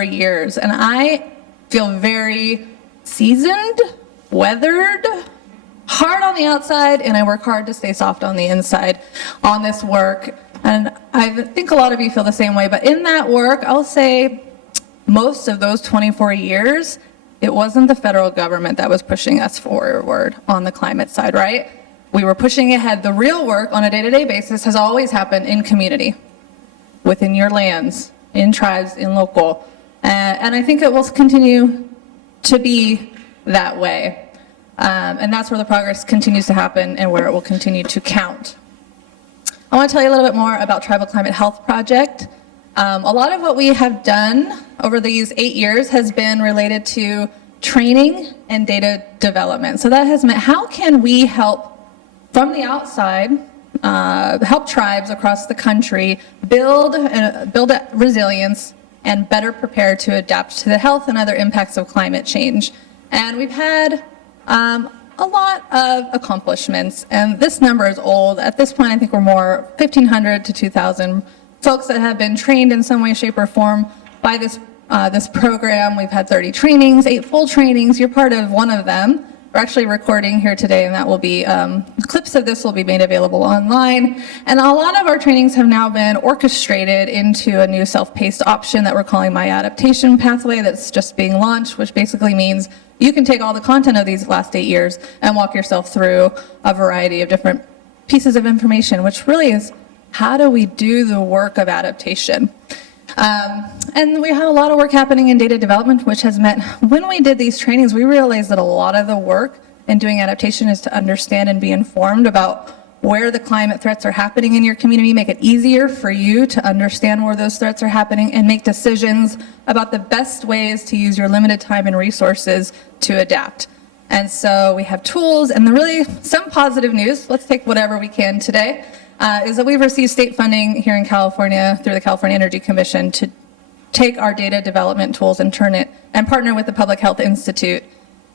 24 years, and I feel very seasoned, weathered, hard on the outside, and I work hard to stay soft on the inside on this work. And I think a lot of you feel the same way, but in that work, I'll say most of those 24 years, it wasn't the federal government that was pushing us forward on the climate side, right? We were pushing ahead. The real work on a day-to-day basis has always happened in community, within your lands, in tribes, in local. And I think it will continue to be that way. And that's where the progress continues to happen and where it will continue to count. I want to tell you a little bit more about Tribal Climate Health Project. A lot of what we have done over these 8 years has been related to training and data development. So that has meant, how can we help from the outside, help tribes across the country build resilience and better prepare to adapt to the health and other impacts of climate change. And we've had a lot of accomplishments, and this number is old. At this point, I think we're more 1,500 to 2,000 folks that have been trained in some way, shape, or form by this program. We've had 30 trainings, 8 full trainings. You're part of one of them. We're actually recording here today, and that will be, clips of this will be made available online. And a lot of our trainings have now been orchestrated into a new self-paced option that we're calling My Adaptation Pathway that's just being launched, which basically means you can take all the content of these last 8 years and walk yourself through a variety of different pieces of information, which really is, how do we do the work of adaptation? And we have a lot of work happening in data development, which has meant when we did these trainings, we realized that a lot of the work in doing adaptation is to understand and be informed about where the climate threats are happening in your community, make it easier for you to understand where those threats are happening, and make decisions about the best ways to use your limited time and resources to adapt. And so we have tools, and really some positive news, let's take whatever we can today, is that we've received state funding here in California through the California Energy Commission to take our data development tools and turn it, and partner with the Public Health Institute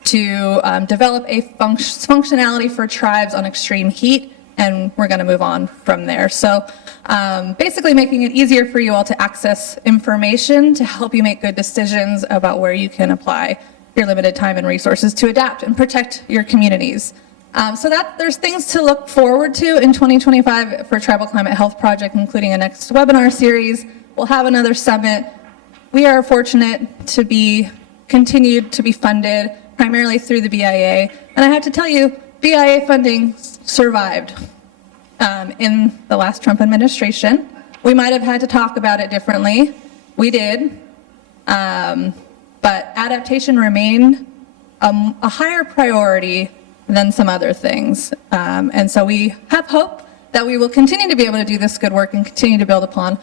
to develop a functionality for tribes on extreme heat, and we're going to move on from there. So basically making it easier for you all to access information to help you make good decisions about where you can apply your limited time and resources to adapt and protect your communities. So that there's things to look forward to in 2025 for Tribal Climate Health Project, including a next webinar series. We'll have another summit. We are fortunate to be continued to be funded primarily through the BIA. And I have to tell you, BIA funding survived in the last Trump administration. We might have had to talk about it differently. We did. But adaptation remained a higher priority than some other things. And so we have hope that we will continue to be able to do this good work and continue to build upon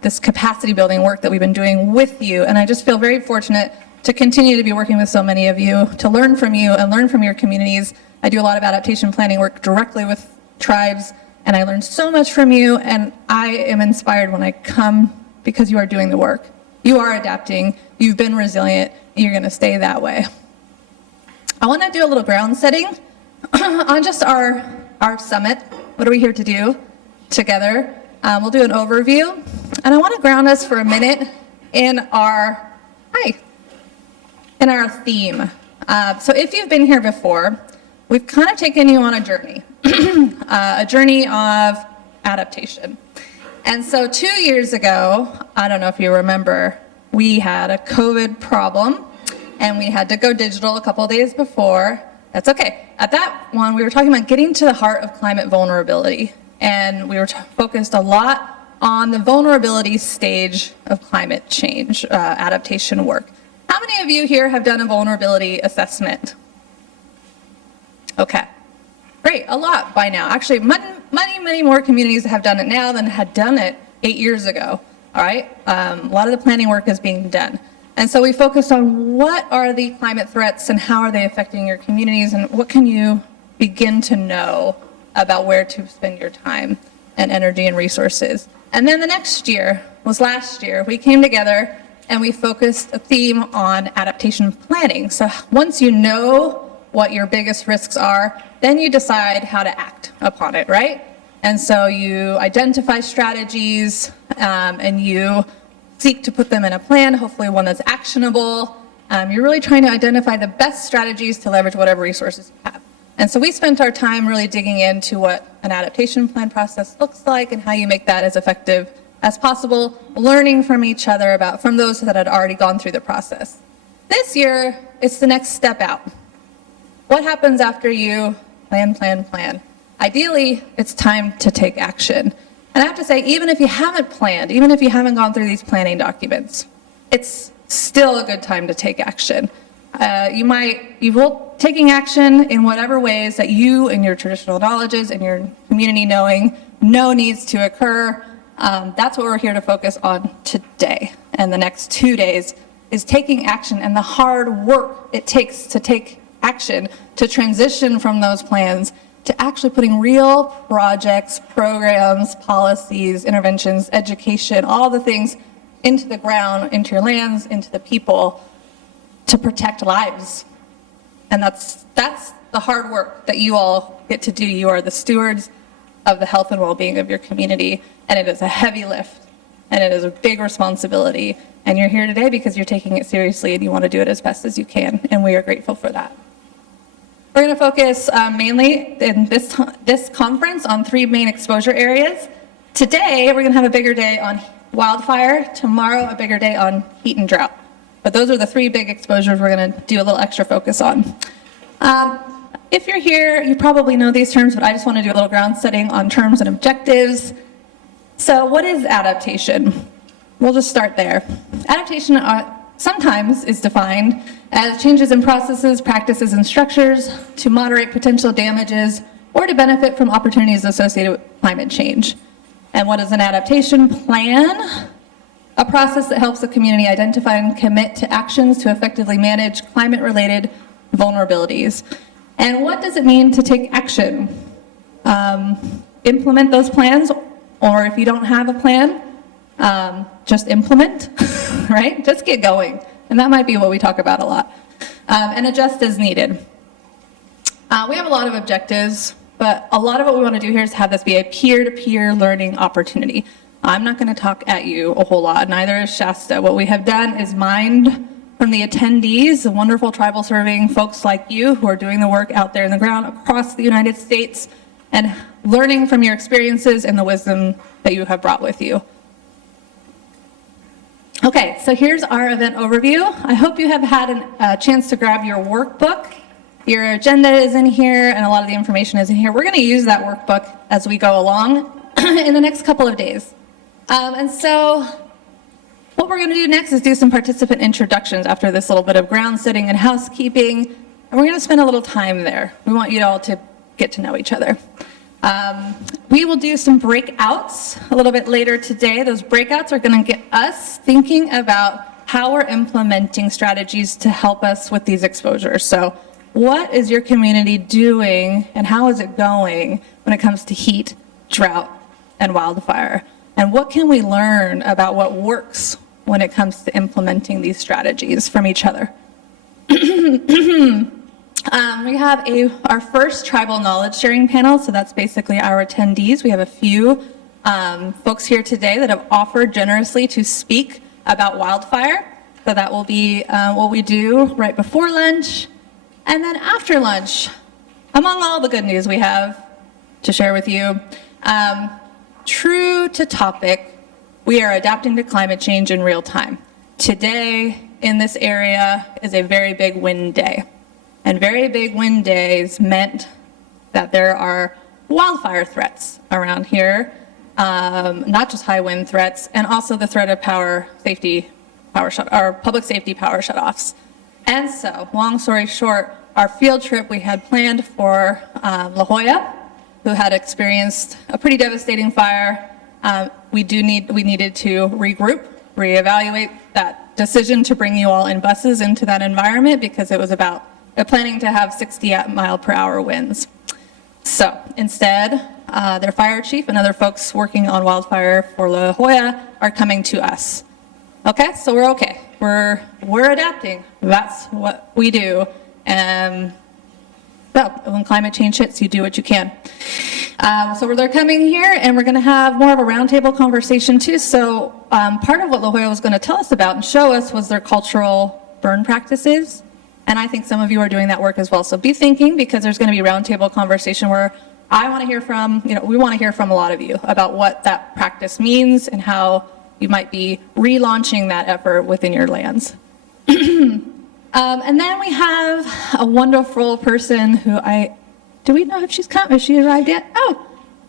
this capacity building work that we've been doing with you. And I just feel very fortunate to continue to be working with so many of you, to learn from you and learn from your communities. I do a lot of adaptation planning work directly with tribes, and I learn so much from you, and I am inspired when I come because you are doing the work. You are adapting, you've been resilient, you're gonna stay that way. I wanna do a little ground setting on just our summit. What are we here to do together? We'll do an overview, and I wanna ground us for a minute in our theme. So if you've been here before, we've kind of taken you on a journey, a journey of adaptation. And so 2 years ago, I don't know if you remember, we had a COVID problem and we had to go digital a couple of days before. That's okay. At that one, we were talking about getting to the heart of climate vulnerability. And we were focused a lot on the vulnerability stage of climate change adaptation work. How many of you here have done a vulnerability assessment? Okay, great, a lot by now. Actually, many more communities have done it now than had done it 8 years ago, all right? A lot of the planning work is being done. And so we focused on what are the climate threats and how are they affecting your communities, and what can you begin to know about where to spend your time and energy and resources. And then the next year was last year. We came together and we focused a theme on adaptation planning. So once you know what your biggest risks are, then you decide how to act upon it, right? And so you identify strategies and you seek to put them in a plan, hopefully one that's actionable. You're really trying to identify the best strategies to leverage whatever resources you have. And so we spent our time really digging into what an adaptation plan process looks like and how you make that as effective as possible, learning from each other from those that had already gone through the process. This year, it's the next step out. What happens after you plan? Ideally, it's time to take action. And I have to say, even if you haven't planned, even if you haven't gone through these planning documents, it's still a good time to take action. Taking action in whatever ways that you and your traditional knowledges and your community know needs to occur. That's what we're here to focus on today. And the next 2 days is taking action and the hard work it takes to take action, to transition from those plans to actually putting real projects, programs, policies, interventions, education, all the things into the ground, into your lands, into the people to protect lives. And that's the hard work that you all get to do. You are the stewards of the health and well-being of your community, and it is a heavy lift, and it is a big responsibility. And you're here today because you're taking it seriously and you want to do it as best as you can, and we are grateful for that. We're going to focus mainly in this conference on 3 main exposure areas. Today, we're going to have a bigger day on wildfire. Tomorrow, a bigger day on heat and drought. But those are the 3 big exposures we're going to do a little extra focus on. If you're here, you probably know these terms, but I just want to do a little ground setting on terms and objectives. So what is adaptation? We'll just start there. Adaptation sometimes is defined as changes in processes, practices, and structures to moderate potential damages or to benefit from opportunities associated with climate change. And what is an adaptation plan? A process that helps the community identify and commit to actions to effectively manage climate-related vulnerabilities. And what does it mean to take action? Implement those plans, or if you don't have a plan, just implement, right? Just get going. And that might be what we talk about a lot. And adjust as needed. We have a lot of objectives, but a lot of what we want to do here is have this be a peer-to-peer learning opportunity. I'm not going to talk at you a whole lot, neither is Shasta. What we have done is mined from the attendees, the wonderful tribal serving folks like you who are doing the work out there in the ground across the United States, and learning from your experiences and the wisdom that you have brought with you. Okay, so here's our event overview. I hope you have had a chance to grab your workbook. Your agenda is in here, and a lot of the information is in here. We're going to use that workbook as we go along in the next couple of days. And so what we're going to do next is do some participant introductions after this little bit of ground setting and housekeeping, and we're going to spend a little time there. We want you all to get to know each other. We will do some breakouts a little bit later today. Those breakouts are going to get us thinking about how we're implementing strategies to help us with these exposures. So what is your community doing and how is it going when it comes to heat, drought, and wildfire? And what can we learn about what works when it comes to implementing these strategies from each other? We have our first tribal knowledge sharing panel, so that's basically our attendees. We have a few folks here today that have offered generously to speak about wildfire. So that will be what we do right before lunch. And then after lunch, among all the good news we have to share with you, true to topic, we are adapting to climate change in real time. Today in this area is a very big wind day. And very big wind days meant that there are wildfire threats around here, not just high wind threats, and also the threat of public safety power shutoffs. And so, long story short, our field trip we had planned for La Jolla, who had experienced a pretty devastating fire. We needed to regroup, reevaluate that decision to bring you all in buses into that environment because it was about planning to have 60-mile-per-hour winds. So instead, their fire chief and other folks working on wildfire for La Jolla are coming to us. Okay, so we're okay. We're adapting. That's what we do. Well, when climate change hits, you do what you can. So they're coming here, and we're going to have more of a roundtable conversation too. So part of what La Jolla was going to tell us about and show us was their cultural burn practices. And I think some of you are doing that work as well. So be thinking, because there's going to be a roundtable conversation where I want to hear from, we want to hear from a lot of you about what that practice means and how you might be relaunching that effort within your lands. And then we have a wonderful person who do we know if she's come? Has she arrived yet? Oh,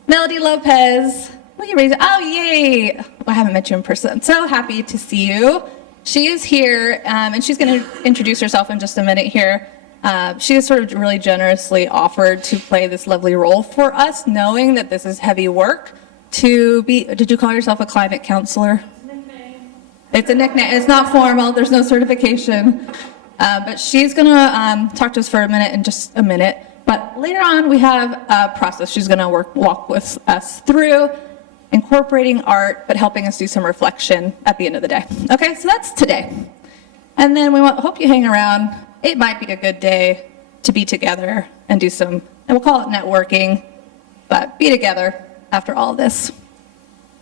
Melody Lopez. Will you raise it? Oh, yay. I haven't met you in person. So happy to see you. She is here, and she's going to introduce herself in just a minute here. She has sort of really generously offered to play this lovely role for us, knowing that this is heavy work. Did you call yourself a climate counselor? It's a nickname. It's not formal. There's no certification. But she's going to talk to us for a minute in just a minute. But later on, we have a process she's going to walk with us through, incorporating art, but helping us do some reflection at the end of the day. Okay, so that's today. And then we hope you hang around. It might be a good day to be together and do some, and we'll call it networking, but be together after all of this.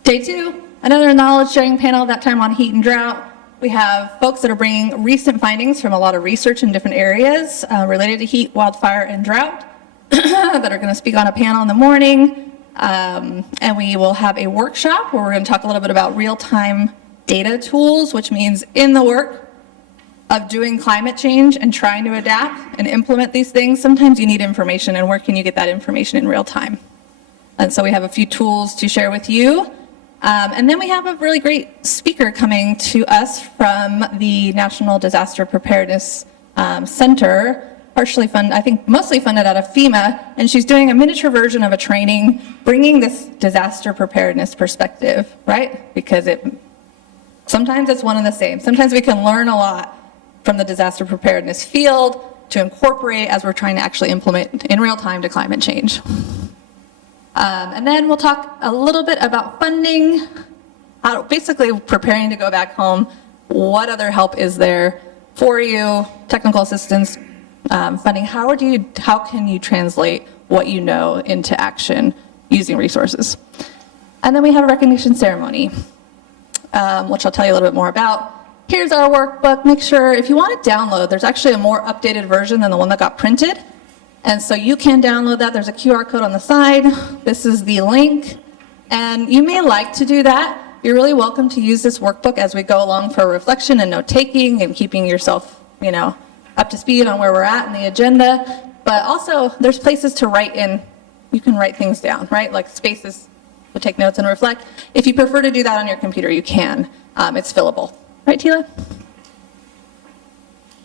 Day 2, another knowledge sharing panel, that time on heat and drought. We have folks that are bringing recent findings from a lot of research in different areas related to heat, wildfire, and drought that are going to speak on a panel in the morning. And we will have a workshop where we're going to talk a little bit about real-time data tools, which means in the work of doing climate change and trying to adapt and implement these things, sometimes you need information, and where can you get that information in real time? And so we have a few tools to share with you. And then we have a really great speaker coming to us from the National Disaster Preparedness Center, partially funded, I think mostly funded out of FEMA, and she's doing a miniature version of a training, bringing this disaster preparedness perspective, right? Because sometimes it's one and the same. Sometimes we can learn a lot from the disaster preparedness field to incorporate as we're trying to actually implement in real time to climate change. And then we'll talk a little bit about funding, basically preparing to go back home. What other help is there for you? Technical assistance, funding. How can you translate what you know into action using resources? And then we have a recognition ceremony, which I'll tell you a little bit more about. Here's our workbook. Make sure if you want to download, there's actually a more updated version than the one that got printed. And so you can download that. There's a QR code on the side. This is the link. And you may like to do that. You're really welcome to use this workbook as we go along for reflection and note-taking and keeping yourself, up to speed on where we're at in the agenda. But also, there's places to write in. You can write things down, right? Like spaces to take notes and reflect. If you prefer to do that on your computer, you can. It's fillable. Right, Tila?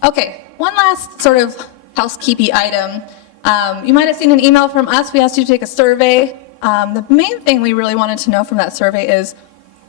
Okay, one last sort of housekeeping item. You might have seen an email from us. We asked you to take a survey. The main thing we really wanted to know from that survey is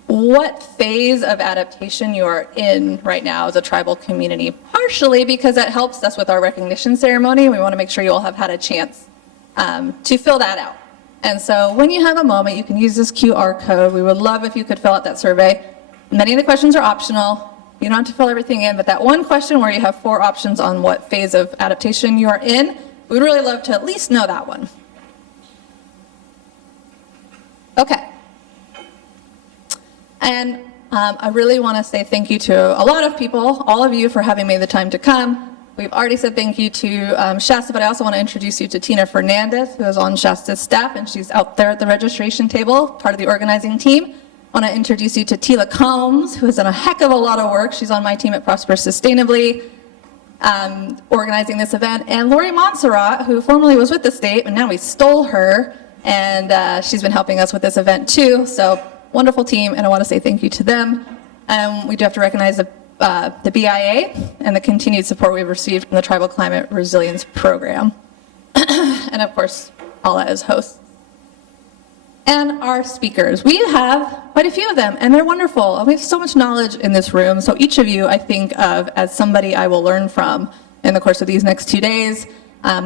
what phase of adaptation you are in right now as a tribal community. Partially because that helps us with our recognition ceremony. We want to make sure you all have had a chance to fill that out. And so when you have a moment, you can use this QR code. We would love if you could fill out that survey. Many of the questions are optional. You don't have to fill everything in, but that one question where you have 4 options on what phase of adaptation you are in, we'd really love to at least know that one. Okay. And I really want to say thank you to a lot of people, all of you, for having made the time to come. We've already said thank you to Shasta, but I also want to introduce you to Tina Fernandez, who is on Shasta's staff, and she's out there at the registration table, part of the organizing team. I want to introduce you to Tila Combs, who has done a heck of a lot of work. She's on my team at Prosper Sustainably, organizing this event. And Lori Montserrat, who formerly was with the state, and now we stole her, and she's been helping us with this event too. So wonderful team, and I want to say thank you to them. We do have to recognize the BIA and the continued support we've received from the Tribal Climate Resilience Program. And of course, Paula as host. And our speakers. We have quite a few of them, and they're wonderful. We have so much knowledge in this room, so each of you I think of as somebody I will learn from in the course of these next 2 days.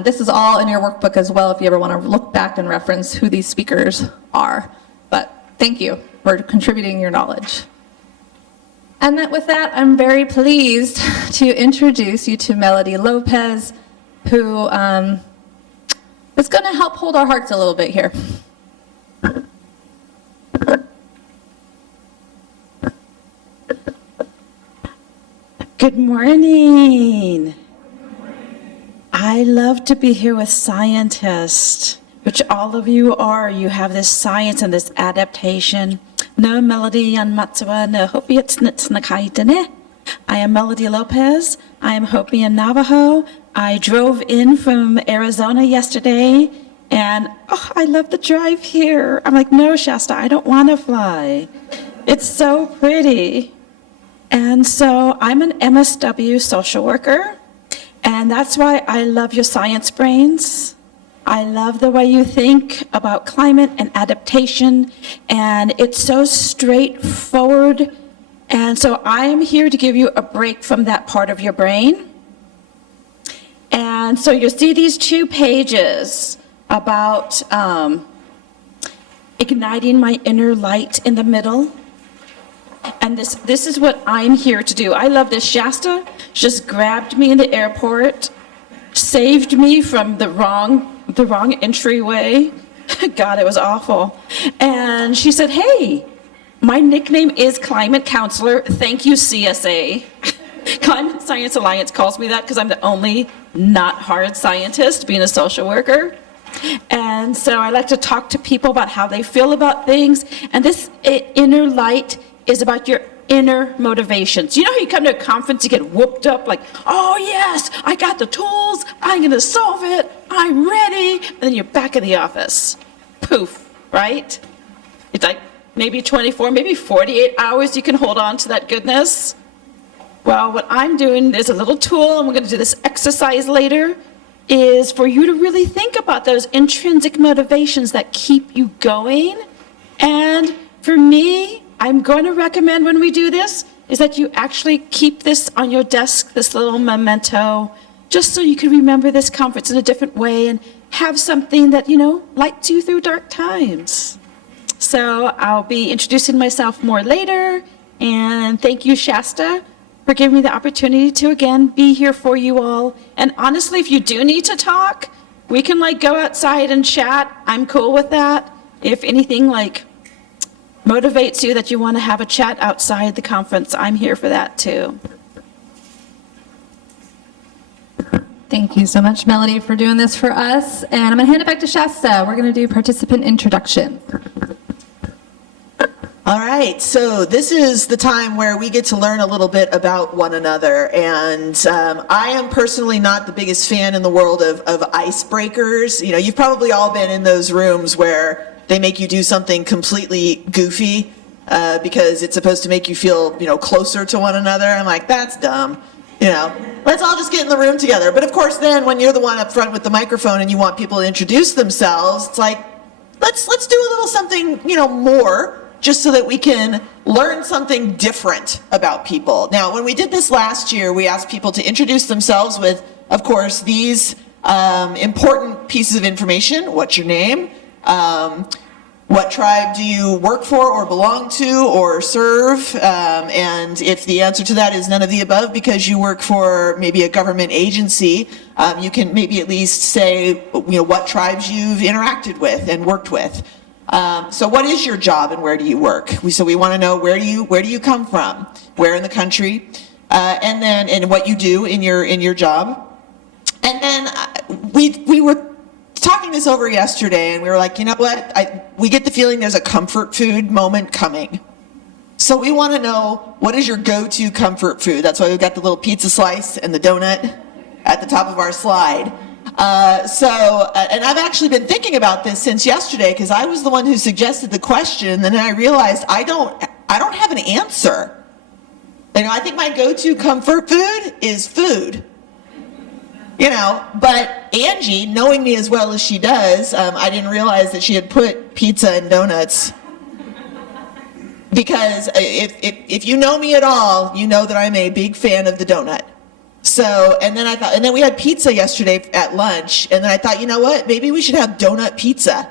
This is all in your workbook as well if you ever want to look back and reference who these speakers are. But thank you for contributing your knowledge. And with that, I'm very pleased to introduce you to Melody Lopez, who is going to help hold our hearts a little bit here. Good morning. I love to be here with scientists, which all of you are. You have this science and this adaptation. No Melody on Matsuwa, no Hopi Nakaitane. I am Melody Lopez. I am Hopi and Navajo. I drove in from Arizona yesterday, and I love the drive here. I'm like, no, Shasta, I don't want to fly. It's so pretty. And so I'm an MSW social worker, and that's why I love your science brains. I love the way you think about climate and adaptation, and it's so straightforward. And so I am here to give you a break from that part of your brain. And so you'll see these 2 pages about igniting my inner light in the middle. And this is what I'm here to do. I love this. Shasta just grabbed me in the airport, saved me from the wrong entryway. God, it was awful. And she said, hey, my nickname is Climate Counselor. Thank you, CSA. Climate Science Alliance calls me that because I'm the only not hard scientist being a social worker. And so I like to talk to people about how they feel about things. And this inner light is about your inner motivations. You know how you come to a conference, you get whooped up like, oh yes, I got the tools, I'm gonna solve it, I'm ready, and then you're back in the office. Poof, right? It's like maybe 24, maybe 48 hours you can hold on to that goodness. Well, what I'm doing, there's a little tool, and we're gonna do this exercise later, is for you to really think about those intrinsic motivations that keep you going. And for me, I'm going to recommend when we do this is that you actually keep this on your desk, this little memento, just so you can remember this conference in a different way and have something that, lights you through dark times. So I'll be introducing myself more later, and thank you, Shasta, for giving me the opportunity to, again, be here for you all. And honestly, if you do need to talk, we can go outside and chat. I'm cool with that. If anything motivates you that you want to have a chat outside the conference, I'm here for that too. Thank you so much, Melody, for doing this for us. And I'm going to hand it back to Shasta. We're going to do participant introduction. All right, so this is the time where we get to learn a little bit about one another. And I am personally not the biggest fan in the world of icebreakers. You've probably all been in those rooms where they make you do something completely goofy because it's supposed to make you feel, closer to one another. I'm like, that's dumb. Let's all just get in the room together. But of course, then when you're the one up front with the microphone and you want people to introduce themselves, it's like, let's do a little something, more, just so that we can learn something different about people. Now, when we did this last year, we asked people to introduce themselves with, of course, these important pieces of information. What's your name? What tribe do you work for or belong to or serve? And if the answer to that is none of the above because you work for maybe a government agency, you can maybe at least say, what tribes you've interacted with and worked with. So what is your job and where do you work? So we want to know where do you come from, where in the country, and what you do in your job. And then we were talking this over yesterday, and we were like, you know what? We get the feeling there's a comfort food moment coming. So we want to know, what is your go-to comfort food? That's why we've got the little pizza slice and the donut at the top of our slide. And I've actually been thinking about this since yesterday because I was the one who suggested the question, and then I realized I don't have an answer. I think my go-to comfort food is food. But Angie, knowing me as well as she does, I didn't realize that she had put pizza and donuts. Because if you know me at all, you know that I'm a big fan of the donut. So, and then we had pizza yesterday at lunch, and then I thought, you know what, maybe we should have donut pizza.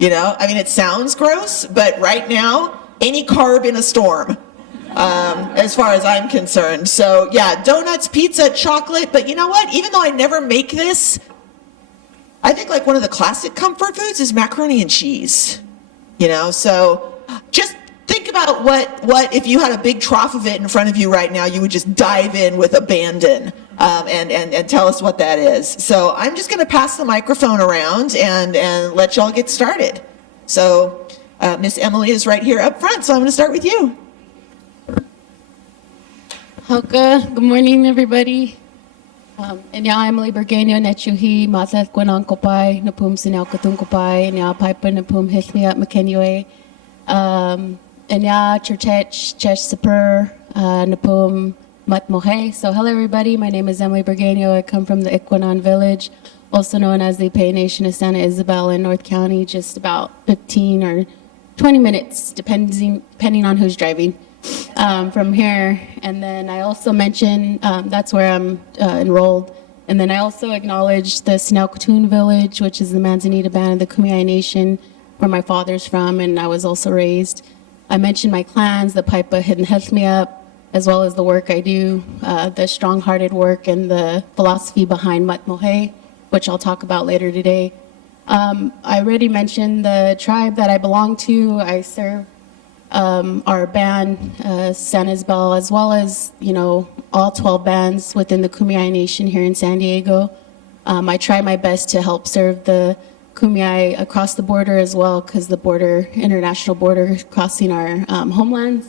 It sounds gross, but right now, any carb in a storm. As far as I'm concerned. So yeah, donuts, pizza, chocolate, but you know what? Even though I never make this, I think one of the classic comfort foods is macaroni and cheese. So just think about what if you had a big trough of it in front of you right now, you would just dive in with abandon, and tell us what that is. So I'm just going to pass the microphone around and let y'all get started. So Miss Emily is right here up front, so I'm going to start with you. Hoka, good morning, everybody. Enya Emily Bergenio Nechuhi, Matheth Gwanan Kopai, Napum Sinel Katung Kopai, Enya Piper Napum Hismiat Makenue, Enya Churchech, Chech Sapur, Napum Mat Mohe. So, hello, everybody. My name is Emily Bergenio. I come from the Ikwanan village, also known as the Pay Nation of Santa Isabel in North County, just about 15 or 20 minutes, depending on who's driving. From here, and then I also mentioned that's where I'm enrolled, and then I also acknowledged the Sinelkatoon village, which is the Manzanita band of the Kumeyaay Nation, where my father's from, and I was also raised. I mentioned my clans, the Paipa Hidden Hethmiup, as well as the work I do, the strong-hearted work and the philosophy behind Matmohe, which I'll talk about later today. I already mentioned the tribe that I belong to. I serve our band, San Isabel, as well as, all 12 bands within the Kumeyaay Nation here in San Diego. I try my best to help serve the Kumeyaay across the border as well, because the international border crossing our homelands.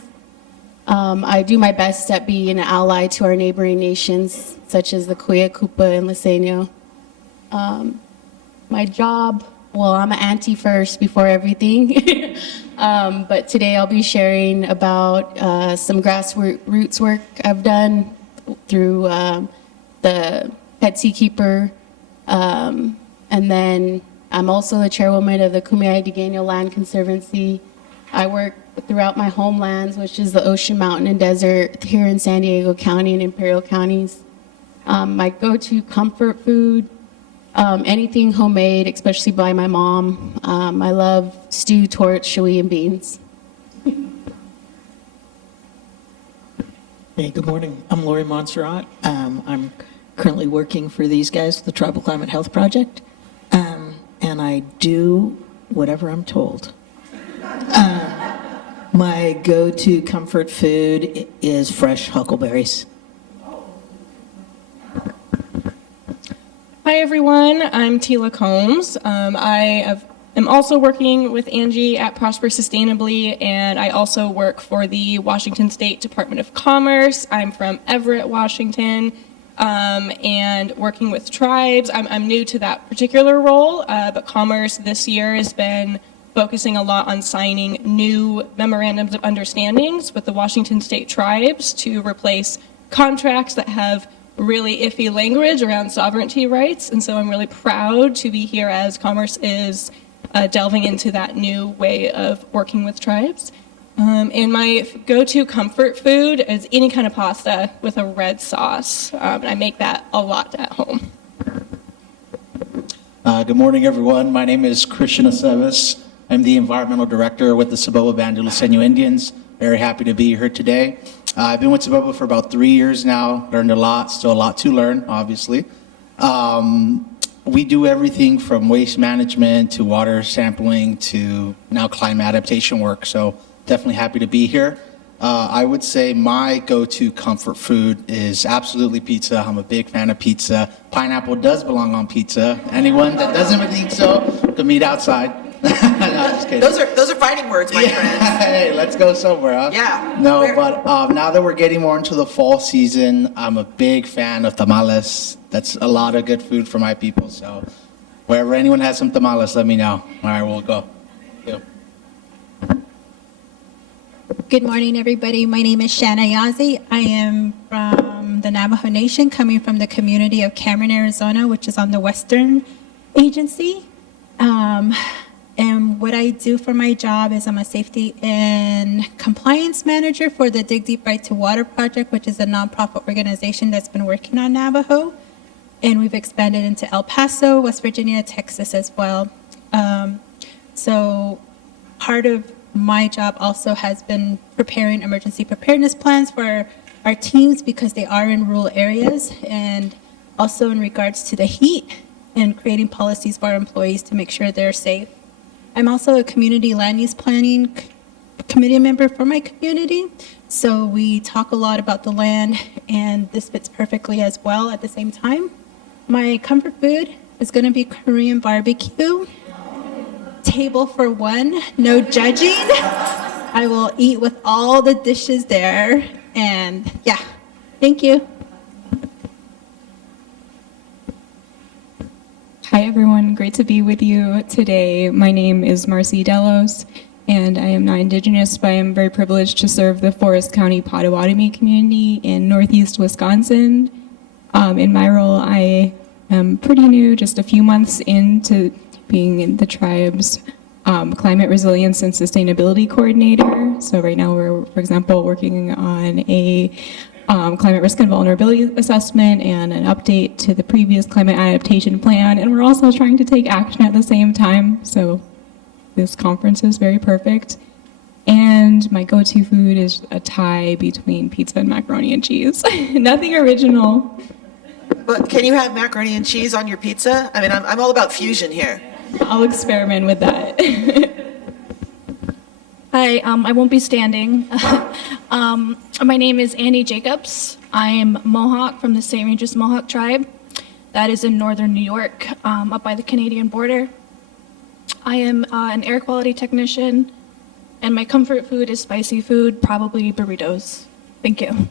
I do my best at being an ally to our neighboring nations, such as the Kuya, Kupa, and Liseño. My job, well, I'm an auntie first before everything. But today I'll be sharing about some grassroots work I've done through the Pet Seakeeper. And then I'm also the chairwoman of the Kumeyaay Digueño Land Conservancy. I work throughout my homelands, which is the ocean, mountain, and desert here in San Diego County and Imperial counties. My go-to comfort food, anything homemade, especially by my mom. I love stew, torch, shui, and beans. Hey, good morning. I'm Lori Montserrat. I'm currently working for these guys, the Tribal Climate Health Project, and I do whatever I'm told. My go-to comfort food is fresh huckleberries. Hi everyone, I'm Tila Combs. I am also working with Angie at Prosper Sustainably, and I also work for the Washington State Department of Commerce. I'm from Everett, Washington, and working with tribes. I'm new to that particular role, but Commerce this year has been focusing a lot on signing new memorandums of understandings with the Washington State tribes to replace contracts that have really iffy language around sovereignty rights. And so I'm really proud to be here as Commerce is delving into that new way of working with tribes. And my go-to comfort food is any kind of pasta with a red sauce. And I make that a lot at home. Good morning, everyone. My name is Christian Aceves. I'm the environmental director with the Saboba Band of Liseño Indians. Very happy to be here today. I've been with Saboba for about 3 years now, learned a lot, still a lot to learn, obviously. We do everything from waste management to water sampling to now climate adaptation work, so definitely happy to be here. I would say my go-to comfort food is absolutely pizza. I'm a big fan of pizza. Pineapple does belong on pizza. Anyone that doesn't think so can meet outside. No, just kidding. Those are fighting words, my friends. Hey, let's go somewhere, huh? Yeah. No, but now that we're getting more into the fall season, I'm a big fan of tamales. That's a lot of good food for my people. So wherever anyone has some tamales, let me know. All right, we'll go. Thank you. Good morning, everybody. My name is Shanna Yazi. I am from the Navajo Nation, coming from the community of Cameron, Arizona, which is on the Western Agency. And what I do for my job is I'm a safety and compliance manager for the Dig Deep Right to Water project, which is a nonprofit organization that's been working on Navajo. And we've expanded into El Paso, West Virginia, Texas as well. So part of my job also has been preparing emergency preparedness plans for our teams because they are in rural areas, and also in regards to the heat and creating policies for our employees to make sure they're safe. I'm also a community land use planning committee member for my community. So we talk a lot about the land, and this fits perfectly as well at the same time. My comfort food is going to be Korean barbecue. Table for one, no judging. I will eat with all the dishes there. And yeah, thank you. Hi, everyone. Great to be with you today. My name is Marcy Delos, and I am not Indigenous, but I am very privileged to serve the Forest County Potawatomi community in Northeast Wisconsin. In my role, I am pretty new, just a few months into being in the tribe's climate resilience and sustainability coordinator. So right now we're, for example, working on a climate risk and vulnerability assessment and an update to the previous climate adaptation plan. And we're also trying to take action at the same time. So this conference is very perfect. And my go-to food is a tie between pizza and macaroni and cheese. Nothing original. But can you have macaroni and cheese on your pizza? I mean, I'm all about fusion here. I'll experiment with that. Hi, I won't be standing. My name is Annie Jacobs. I am Mohawk from the St. Regis Mohawk tribe. That is in northern New York, up by the Canadian border. I am an air quality technician, and my comfort food is spicy food, probably burritos. Thank you.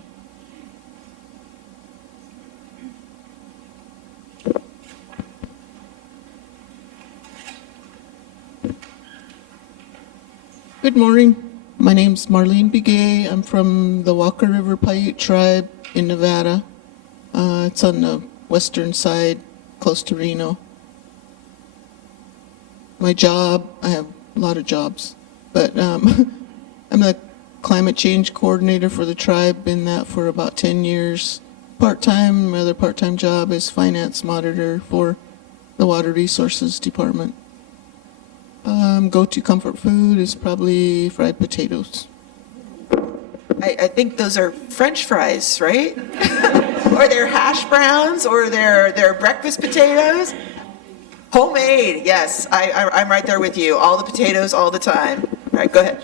Good morning. My name's Marlene Begay. I'm from the Walker River Paiute tribe in Nevada. It's on the western side, close to Reno. My job, I have a lot of jobs, but I'm the climate change coordinator for the tribe, been that for about 10 years. Part-time, my other part-time job is finance monitor for the Water Resources Department. Go-to comfort food is probably fried potatoes. I think those are French fries, right? Or they're hash browns, or they're breakfast potatoes. Homemade, yes, I'm right there with you. All the potatoes, all the time. All right, go ahead.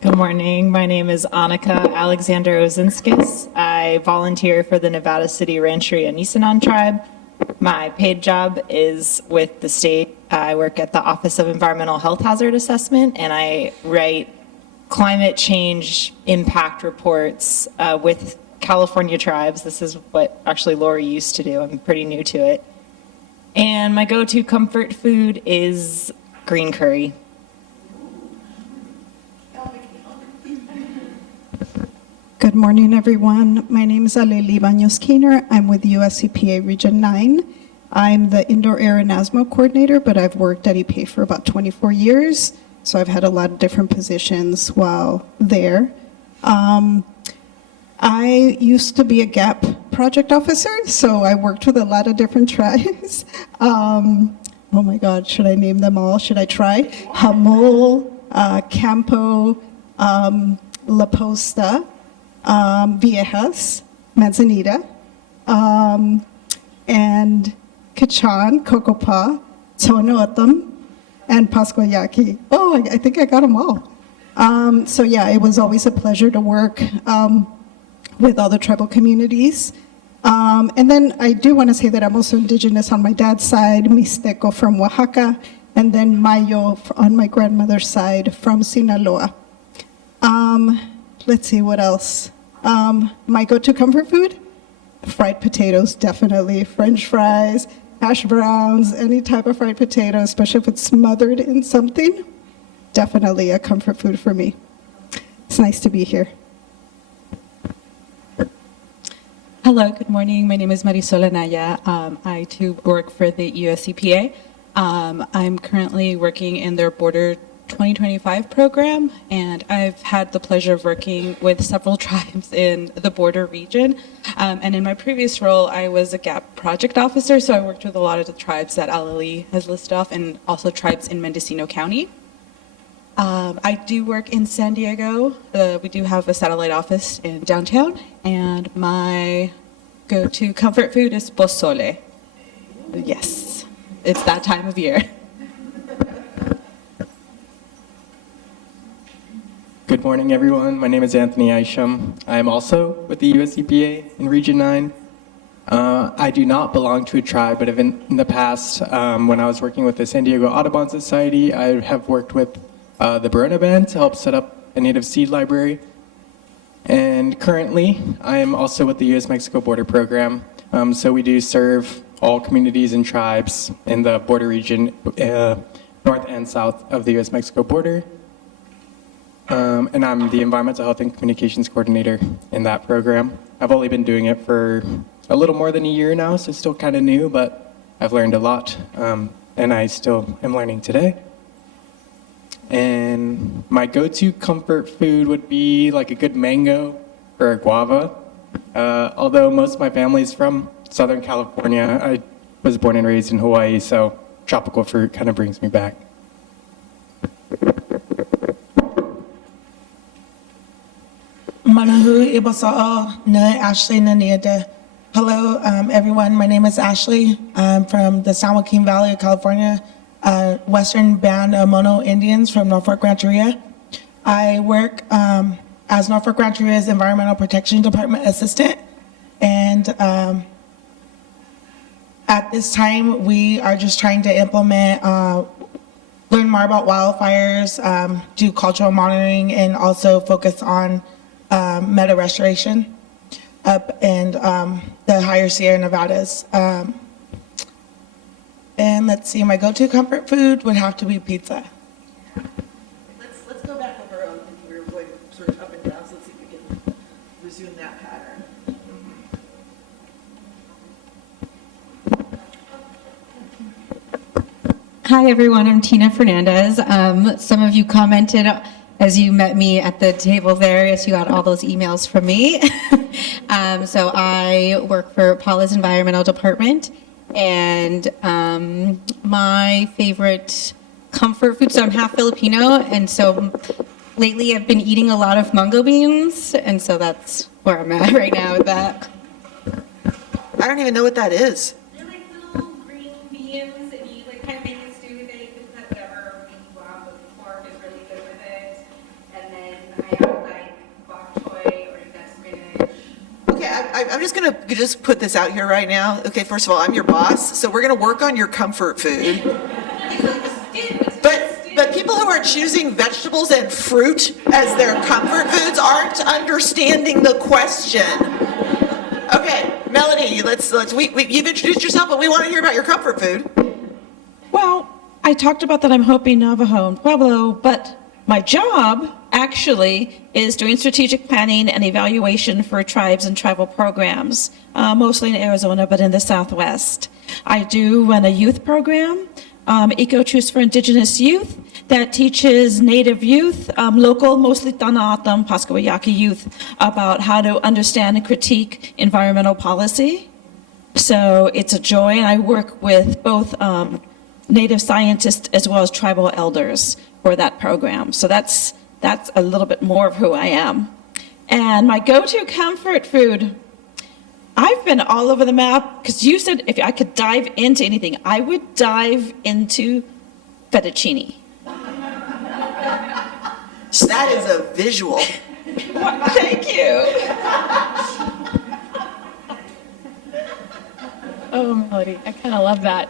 Good morning. My name is Annika Alexander Ozinskis. I volunteer for the Nevada City Rancheria Nisenan tribe. My paid job is with the state. I work at the Office of Environmental Health Hazard Assessment, and I write climate change impact reports with California tribes. This is what actually Lori used to do. I'm pretty new to it. And my go-to comfort food is green curry. Good morning, everyone. My name is Aleli Baños-Keener. I'm with US EPA Region 9. I'm the Indoor Air and Asthma Coordinator, but I've worked at EPA for about 24 years, so I've had a lot of different positions while there. I used to be a GAP project officer, so I worked with a lot of different tribes. Oh my God, should I name them all? Should I try? Hamol, Campo, La Posta, Viejas, Manzanita, and Kachan, Cocopa, Tonoatam, and Pascoyaki. Oh, I think I got them all. So yeah, it was always a pleasure to work with all the tribal communities. And then I do want to say that I'm also Indigenous on my dad's side, Mixteco from Oaxaca, and then Mayo on my grandmother's side from Sinaloa. Let's see, what else? My go-to comfort food? Fried potatoes, definitely. French fries, hash browns, any type of fried potato, especially if it's smothered in something. Definitely a comfort food for me. It's nice to be here. Hello, good morning. My name is Marisol Anaya. I too work for the US EPA. I'm currently working in their Border 2025 program, and I've had the pleasure of working with several tribes in the border region. And in my previous role, I was a GAP project officer, so I worked with a lot of the tribes that Aleli has listed off, and also tribes in Mendocino County. I do work in San Diego. We do have a satellite office in downtown, and my go-to comfort food is pozole. Yes, it's that time of year. Good morning, everyone. My name is Anthony Isham. I am also with the US EPA in Region 9. I do not belong to a tribe, but in the past, when I was working with the San Diego Audubon Society, I have worked with the Barona Band to help set up a native seed library. And currently, I am also with the US-Mexico Border Program. So we do serve all communities and tribes in the border region, north and south of the US-Mexico border. And I'm the Environmental Health and Communications Coordinator in that program. I've only been doing it for a little more than a year now, so still kind of new, but I've learned a lot, and I still am learning today. And my go-to comfort food would be like a good mango or a guava. Although most of my family is from Southern California, I was born and raised in Hawaii, so tropical fruit kind of brings me back. Manahu Ibasa'a Na Ashley Naniada. Hello, everyone. My name is Ashley. I'm from the San Joaquin Valley of California, Western Band of Mono Indians from Norfolk Rancheria. I work as Norfolk Rancheria's Environmental Protection Department Assistant. And at this time, we are just trying to implement, learn more about wildfires, do cultural monitoring, and also focus on meadow restoration up in the higher Sierra Nevadas. And let's see, my go-to comfort food would have to be pizza. Let's go back over on we were going sort of up and down, so let's see if we can resume that pattern. Hi, everyone. I'm Tina Fernandez. Some of you commented as you met me at the table there, as you got all those emails from me. So I work for Paula's Environmental Department, and my favorite comfort food, so I'm half Filipino, and so lately I've been eating a lot of mungo beans, and so that's where I'm at right now with that. I don't even know what that is. They're like little green beans, and you like kind of make a stew with it. You can put whatever meat you want, but pork is really good with it. And then I have like bok choy or you got spinach. Okay, I'm just gonna just put this out here right now. Okay, first of all, I'm your boss, so we're gonna work on your comfort food. But people who are choosing vegetables and fruit as their comfort foods aren't understanding the question. Okay, Melody, you've introduced yourself, but we want to hear about your comfort food. Well, I talked about that I'm Hopi, Navajo, and Pueblo, but my job actually is doing strategic planning and evaluation for tribes and tribal programs, mostly in Arizona, but in the Southwest. I do run a youth program, Eco Truce for Indigenous Youth, that teaches Native youth, local, mostly Tanaatam, Paskawayaki youth, about how to understand and critique environmental policy. So it's a joy, and I work with both Native scientists as well as tribal elders for that program. So that's a little bit more of who I am. And my go-to comfort food, I've been all over the map, because you said if I could dive into anything, I would dive into fettuccine. So that is a visual. Thank you. Oh, Melody, I kind of love that.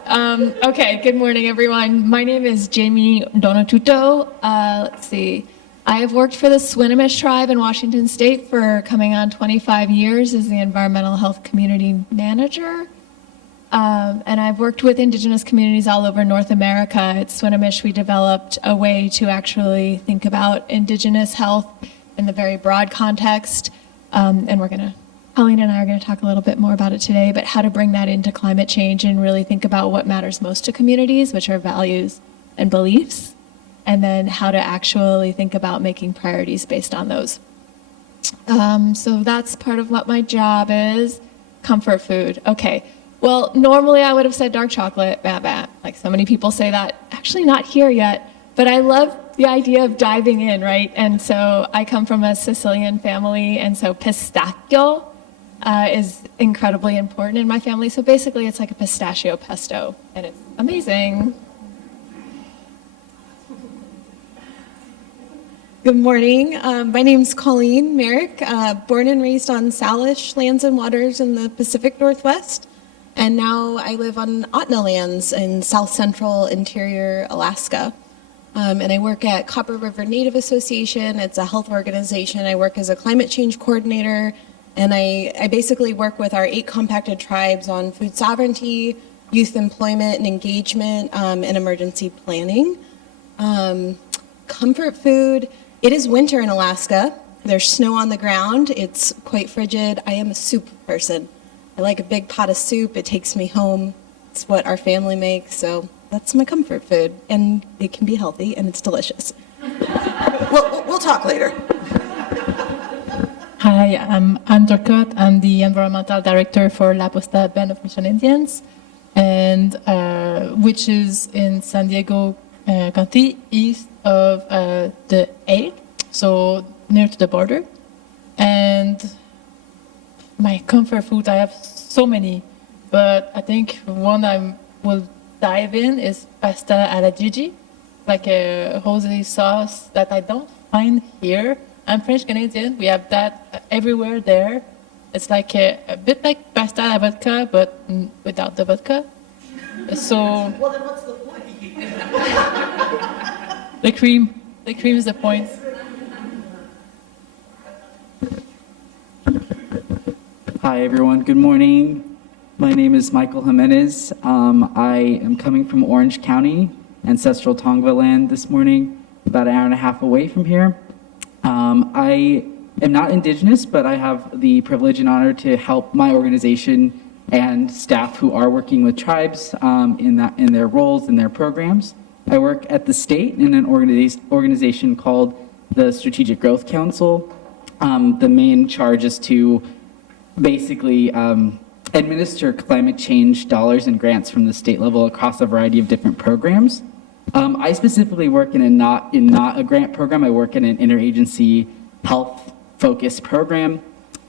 Okay, good morning, everyone. My name is Jamie Donatuto. Let's see. I have worked for the Swinomish tribe in Washington State for coming on 25 years as the Environmental Health Community Manager. And I've worked with Indigenous communities all over North America. At Swinomish, we developed a way to actually think about Indigenous health in the very broad context. And Colleen and I are going to talk a little bit more about it today, but how to bring that into climate change and really think about what matters most to communities, which are values and beliefs, and then how to actually think about making priorities based on those. So that's part of what my job is. Comfort food. Okay. Well, normally I would have said dark chocolate, like so many people say that. Actually not here yet, but I love the idea of diving in, right? And so I come from a Sicilian family, and so pistachio is incredibly important in my family. So basically it's like a pistachio pesto, and it's amazing. Good morning. My name's Colleen Merrick, born and raised on Salish lands and waters in the Pacific Northwest. And now I live on Otna lands in south central interior Alaska. And I work at Copper River Native Association. It's a health organization. I work as a climate change coordinator. And I basically work with our 8 compacted tribes on food sovereignty, youth employment and engagement, and emergency planning. Comfort food. It is winter in Alaska. There's snow on the ground. It's quite frigid. I am a soup person. I like a big pot of soup. It takes me home. It's what our family makes, so that's my comfort food. And it can be healthy, and it's delicious. We'll talk later. Hi, I'm Anne Turcotte. I'm the environmental director for La Posta Band of Mission Indians, and which is in San Diego County, east of the 8, so near to the border. And my comfort food, I have so many, but I think one I will dive in is pasta alla Gigi, like a rosé sauce that I don't find here. I'm French Canadian. We have that everywhere there. It's like a bit like pasta alla vodka, but without the vodka. So Well, then what's the point? the cream is the point. Hi, everyone. Good morning. My name is Michael Jimenez. I am coming from Orange County, ancestral Tongva land this morning, about an hour and a half away from here. I am not Indigenous, but I have the privilege and honor to help my organization and staff who are working with tribes in their roles and their programs. I work at the state in an organization called the Strategic Growth Council. The main charge is to basically administer climate change dollars and grants from the state level across a variety of different programs. I specifically work in not a grant program. I work in an interagency health-focused program,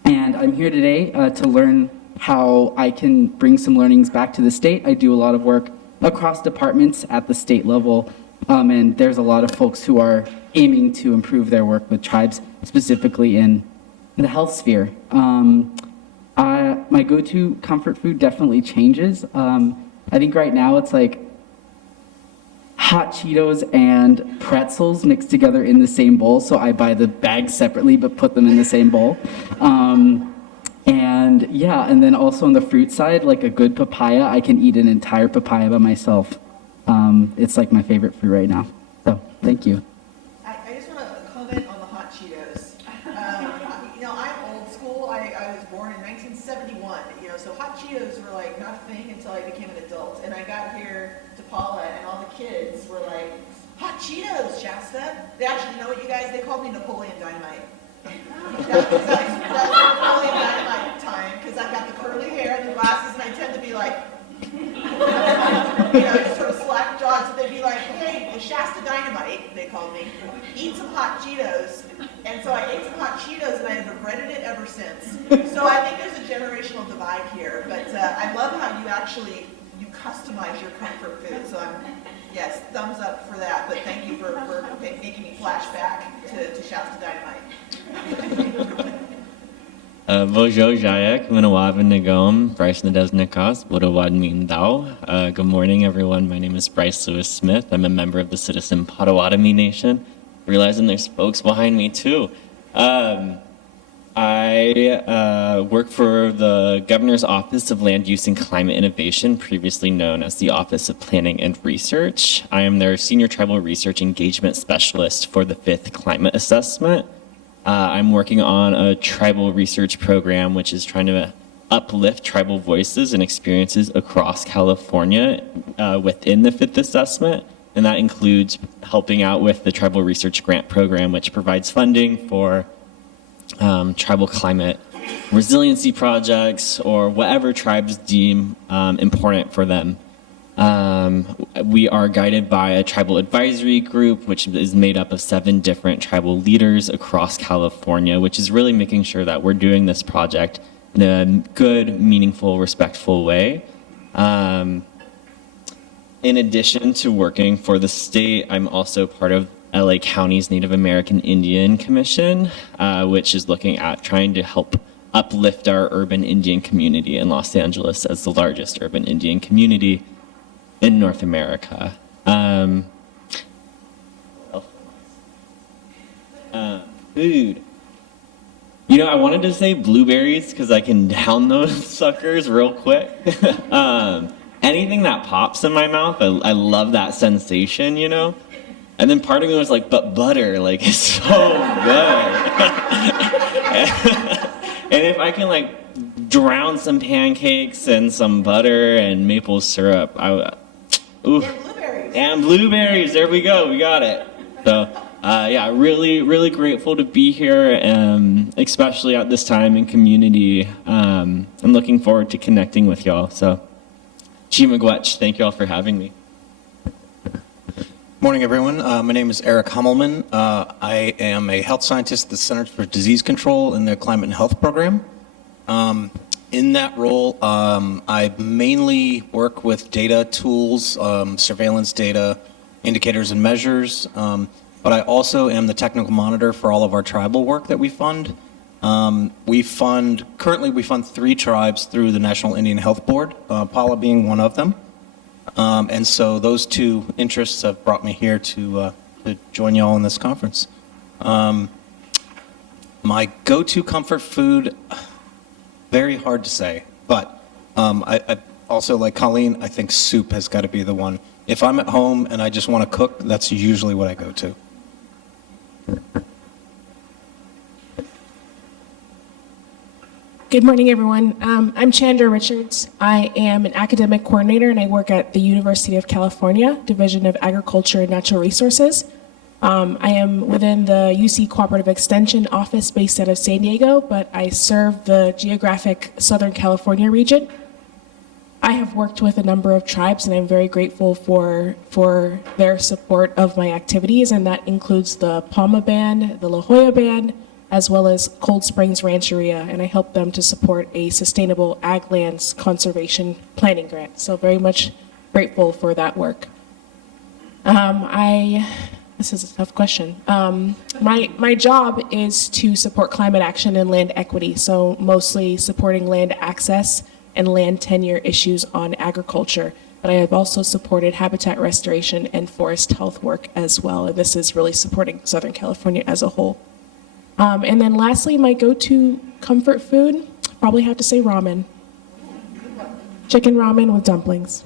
and I'm here today to learn how I can bring some learnings back to the state. I do a lot of work across departments at the state level, and there's a lot of folks who are aiming to improve their work with tribes, specifically in the health sphere. My go-to comfort food definitely changes. I think right now it's like hot Cheetos and pretzels mixed together in the same bowl, so I buy the bags separately but put them in the same bowl. And yeah, and then also on the fruit side, like a good papaya, I can eat an entire papaya by myself. It's like my favorite fruit right now. So, thank you. I just want to comment on the hot Cheetos. I'm old school. I was born in 1971, so hot Cheetos were like not a thing until I became an adult. And I got here to Paula, and all the kids were like, hot Cheetos, Shasta. They actually, you guys, they called me Napoleon Dynamite. That was Napoleon Dynamite time, because I've got the curly hair and the glasses, and I tend to be like, just sort of slack jawed. So they'd be like, hey, Shasta Dynamite, they called me, eat some hot Cheetos. And so I ate some hot Cheetos, and I have regretted it ever since. So I think there's a generational divide here, but I love how you customize your comfort food. So yes, thumbs up for that, but thank you for making me flash back to Shasta Dynamite. Bojo Jayak, Minawabin Nagom, Bryce Nadez Nikas, Bodawad Min Dao. Good morning, everyone. My name is Bryce Lewis Smith. I'm a member of the Citizen Potawatomi Nation. Realizing there's folks behind me, too. I work for the Governor's Office of Land Use and Climate Innovation, previously known as the Office of Planning and Research. I am their Senior Tribal Research Engagement Specialist for the 5th Climate Assessment. I'm working on a tribal research program which is trying to uplift tribal voices and experiences across California within the 5th Assessment. And that includes helping out with the Tribal Research Grant Program, which provides funding for tribal climate resiliency projects or whatever tribes deem important for them. We are guided by a tribal advisory group, which is made up of 7 different tribal leaders across California, which is really making sure that we're doing this project in a good, meaningful, respectful way. In addition to working for the state, I'm also part of LA County's Native American Indian Commission, which is looking at trying to help uplift our urban Indian community in Los Angeles as the largest urban Indian community in North America. Food. You know, I wanted to say blueberries because I can down those suckers real quick. Anything that pops in my mouth, I love that sensation, you know? And then part of me was like, but butter, like, it's so good. And if I can, like, drown some pancakes in some butter and maple syrup, and blueberries, there we go, we got it. So, yeah, really grateful to be here, especially at this time in community. I'm looking forward to connecting with y'all. So, Chimagwech, thank you all for having me. Morning, everyone. My name is Eric Hummelman. I am a health scientist at the Centers for Disease Control in the Climate and Health Program. In that role, I mainly work with data tools, surveillance data, indicators and measures, but I also am the technical monitor for all of our tribal work that we fund. Currently we fund 3 tribes through the National Indian Health Board, Pala being one of them. And so those 2 interests have brought me here to join y'all in this conference. My go-to comfort food, very hard to say, but I also, like Colleen, I think soup has got to be the one. If I'm at home and I just want to cook, that's usually what I go to. Good morning, everyone. I'm Chandra Richards. I am an academic coordinator and I work at the University of California, Division of Agriculture and Natural Resources. I am within the UC Cooperative Extension office based out of San Diego, but I serve the geographic Southern California region. I have worked with a number of tribes and I'm very grateful for their support of my activities, and that includes the Palma Band, the La Jolla Band, as well as Cold Springs Rancheria, and I help them to support a sustainable ag lands conservation planning grant. So very much grateful for that work. This is a tough question. My job is to support climate action and land equity, so mostly supporting land access and land tenure issues on agriculture. But I have also supported habitat restoration and forest health work as well, and this is really supporting Southern California as a whole. And then lastly, my go-to comfort food, probably have to say ramen. Chicken ramen with dumplings.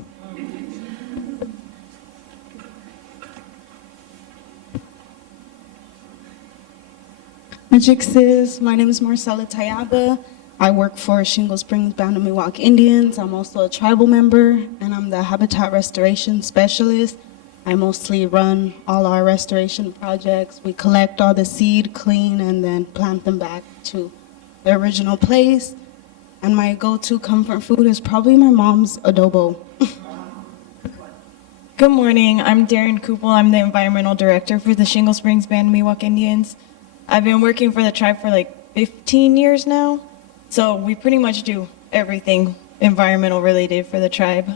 Majixis, my name is Marcela Tayaba. I work for Shingle Springs Band of Miwok Indians. I'm also a tribal member, and I'm the habitat restoration specialist. I mostly run all our restoration projects. We collect all the seed, clean, and then plant them back to their original place. And my go-to comfort food is probably my mom's adobo. Good morning. I'm Darren Kupel. I'm the environmental director for the Shingle Springs Band of Miwok Indians. I've been working for the tribe for like 15 years now. So we pretty much do everything environmental related for the tribe.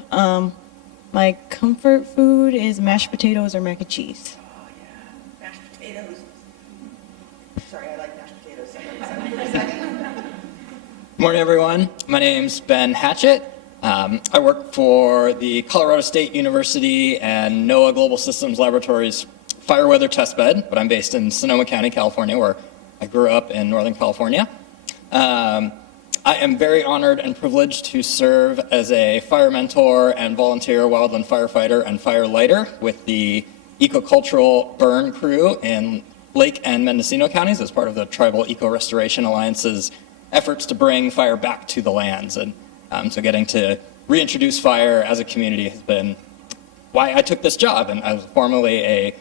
My comfort food is mashed potatoes or mac and cheese. Oh, yeah. Mashed potatoes. Sorry, I like mashed potatoes. Morning, everyone. My name's Ben Hatchett. I work for the Colorado State University and NOAA Global Systems Laboratories Fire Weather Test Bed, but I'm based in Sonoma County, California, where I grew up in Northern California. I am very honored and privileged to serve as a fire mentor and volunteer wildland firefighter and fire lighter with the Ecocultural Burn Crew in Lake and Mendocino counties as part of the Tribal Eco Restoration Alliance's efforts to bring fire back to the lands. And so getting to reintroduce fire as a community has been why I took this job. And I was formerly a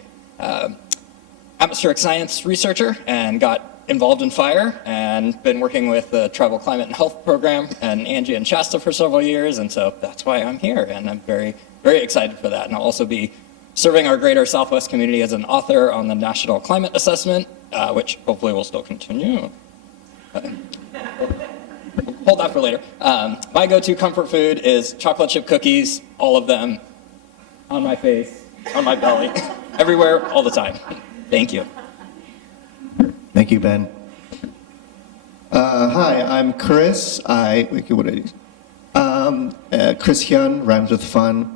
atmospheric science researcher and got involved in fire and been working with the Tribal Climate and Health Program and Angie and Shasta for several years, and so that's why I'm here, and I'm very, very excited for that. And I'll also be serving our greater Southwest community as an author on the National Climate Assessment, which hopefully will still continue. Hold that for later. My go-to comfort food is chocolate chip cookies, all of them, on my face, on my belly, everywhere, all the time. Thank you. Thank you, Ben. Hi, I'm Chris. Chris Hyun, rhymes with fun.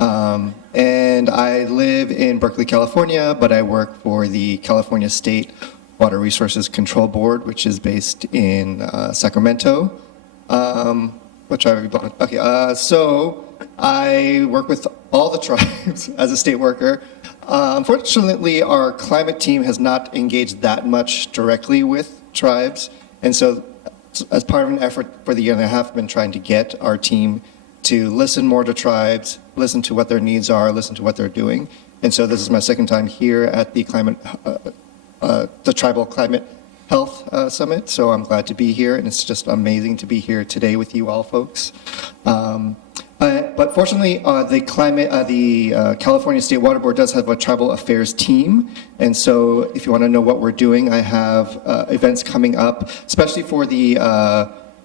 And I live in Berkeley, California, but I work for the California State Water Resources Control Board, which is based in Sacramento. What tribe have you belong to? Okay, so I work with all the tribes as a state worker. Unfortunately, our climate team has not engaged that much directly with tribes. And so as part of an effort for the year and a half, I've been trying to get our team to listen more to tribes, listen to what their needs are, listen to what they're doing. And so this is my second time here at the the Tribal Climate Health Summit. So I'm glad to be here, and it's just amazing to be here today with you all, folks. But fortunately, the California State Water Board does have a tribal affairs team. And so if you want to know what we're doing, I have events coming up, especially for the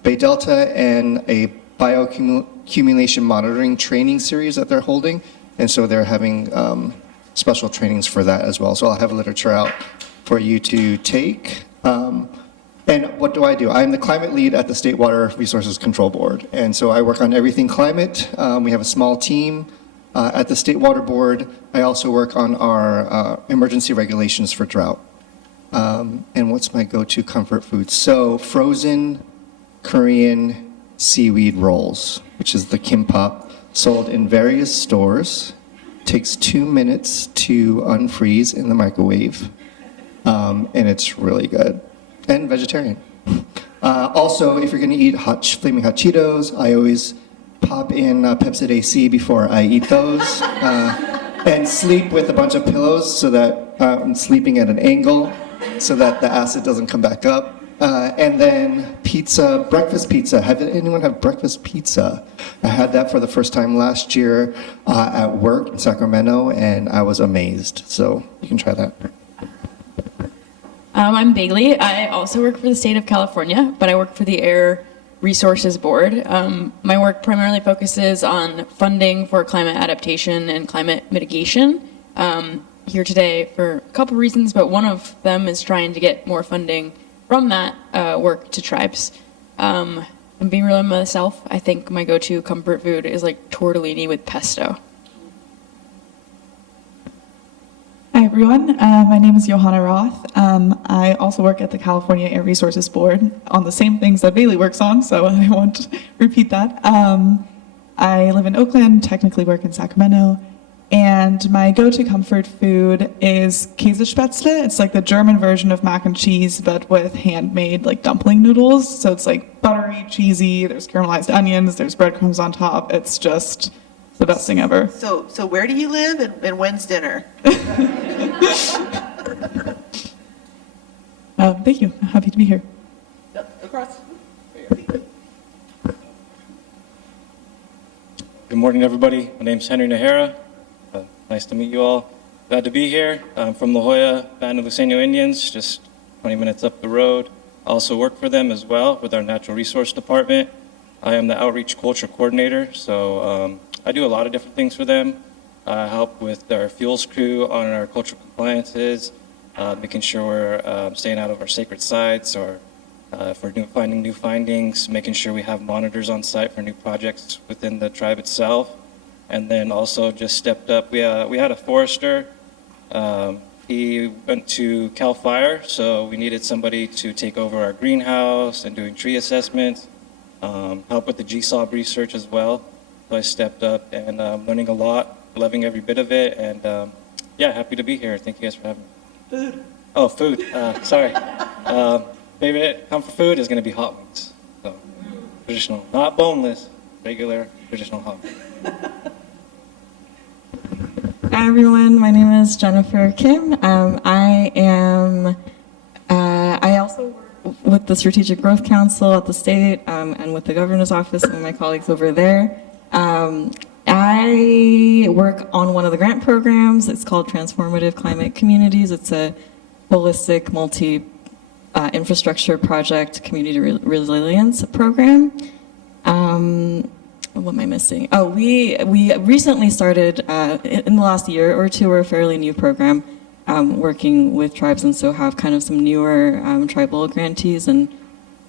Bay Delta and a bioaccumulation monitoring training series that they're holding. And so they're having special trainings for that as well. So I'll have literature out for you to take. And what do? I'm the climate lead at the State Water Resources Control Board. And so I work on everything climate. We have a small team at the State Water Board. I also work on our emergency regulations for drought. And what's my go-to comfort food? So frozen Korean seaweed rolls, which is the kimbap, sold in various stores. Takes 2 minutes to unfreeze in the microwave. And it's really good. And vegetarian. Also, if you're going to eat flaming hot Cheetos, I always pop in Pepsi AC before I eat those. And sleep with a bunch of pillows so that I'm sleeping at an angle so that the acid doesn't come back up. And then pizza, breakfast pizza. Anyone have breakfast pizza? I had that for the first time last year at work in Sacramento, and I was amazed. So you can try that. I'm Bailey. I also work for the state of California, but I work for the Air Resources Board. My work primarily focuses on funding for climate adaptation and climate mitigation. Here today for a couple reasons, but one of them is trying to get more funding from that work to tribes. I'm being real myself. I think my go-to comfort food is like tortellini with pesto. Hi everyone, my name is Johanna Roth. I also work at the California Air Resources Board on the same things that Bailey works on, so I won't repeat that. I live in Oakland, technically work in Sacramento, and my go-to comfort food is Käsespätzle. It's like the German version of mac and cheese, but with handmade like dumpling noodles. So it's like buttery, cheesy, there's caramelized onions, there's breadcrumbs on top. It's just the best thing ever. So where do you live and when's dinner? Thank you. I'm happy to be here. Across. Good morning, everybody. My name's Henry Nahara. Nice to meet you all. Glad to be here. I'm from La Jolla Band of Luiseño Indians, just 20 minutes up the road. I also work for them as well with our Natural Resource Department. I am the Outreach Culture Coordinator, so I do a lot of different things for them. I help with our fuels crew on our cultural compliances, making sure we're staying out of our sacred sites, or if we're finding new findings, making sure we have monitors on site for new projects within the tribe itself. And then also just stepped up, we had a forester. He went to CAL FIRE, so we needed somebody to take over our greenhouse and doing tree assessments, help with the GSOB research as well. So I stepped up and learning a lot, loving every bit of it, and yeah, happy to be here. Thank you guys for having me. Food. Oh, food. Sorry. Favorite comfort food is going to be hot wings. So traditional, not boneless, regular traditional hot wings. Hi everyone, my name is Jennifer Kim. I also work with the Strategic Growth Council at the state and with the governor's office and my colleagues over there. I work on one of the grant programs. It's called Transformative Climate Communities. It's a holistic multi-infrastructure project community resilience program. What am I missing? Oh, we recently started, in the last year or two, we're a fairly new program. working with tribes, and so have kind of some newer tribal grantees. And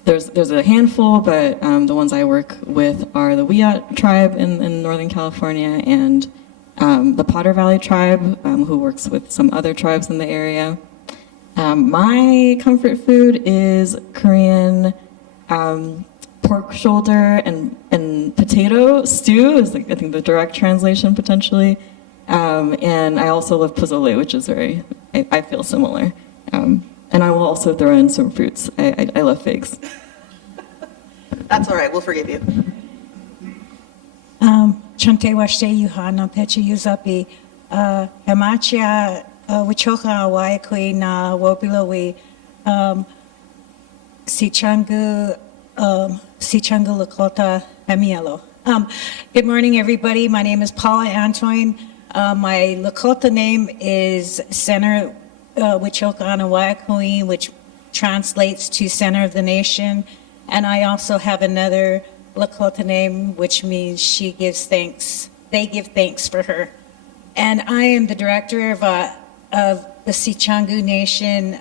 there's a handful, but the ones I work with are the Wiyot tribe in Northern California and the Potter Valley tribe, who works with some other tribes in the area. My comfort food is Korean pork shoulder and potato stew is like, I think the direct translation potentially. And I also love pozole, which is I feel similar. And I will also throw in some fruits. I love figs. That's all right, we'll forgive you. Chante washte yuhana pechi yuzapi hemachia wichoka waikui na wobilowi sichangu Lakota Hemielo. Good morning, everybody. My name is Paula Antoine. My Lakota name is Center Wichokana which translates to Center of the Nation. And I also have another Lakota name, which means she gives thanks. They give thanks for her. And I am the director of the Sichangu Nation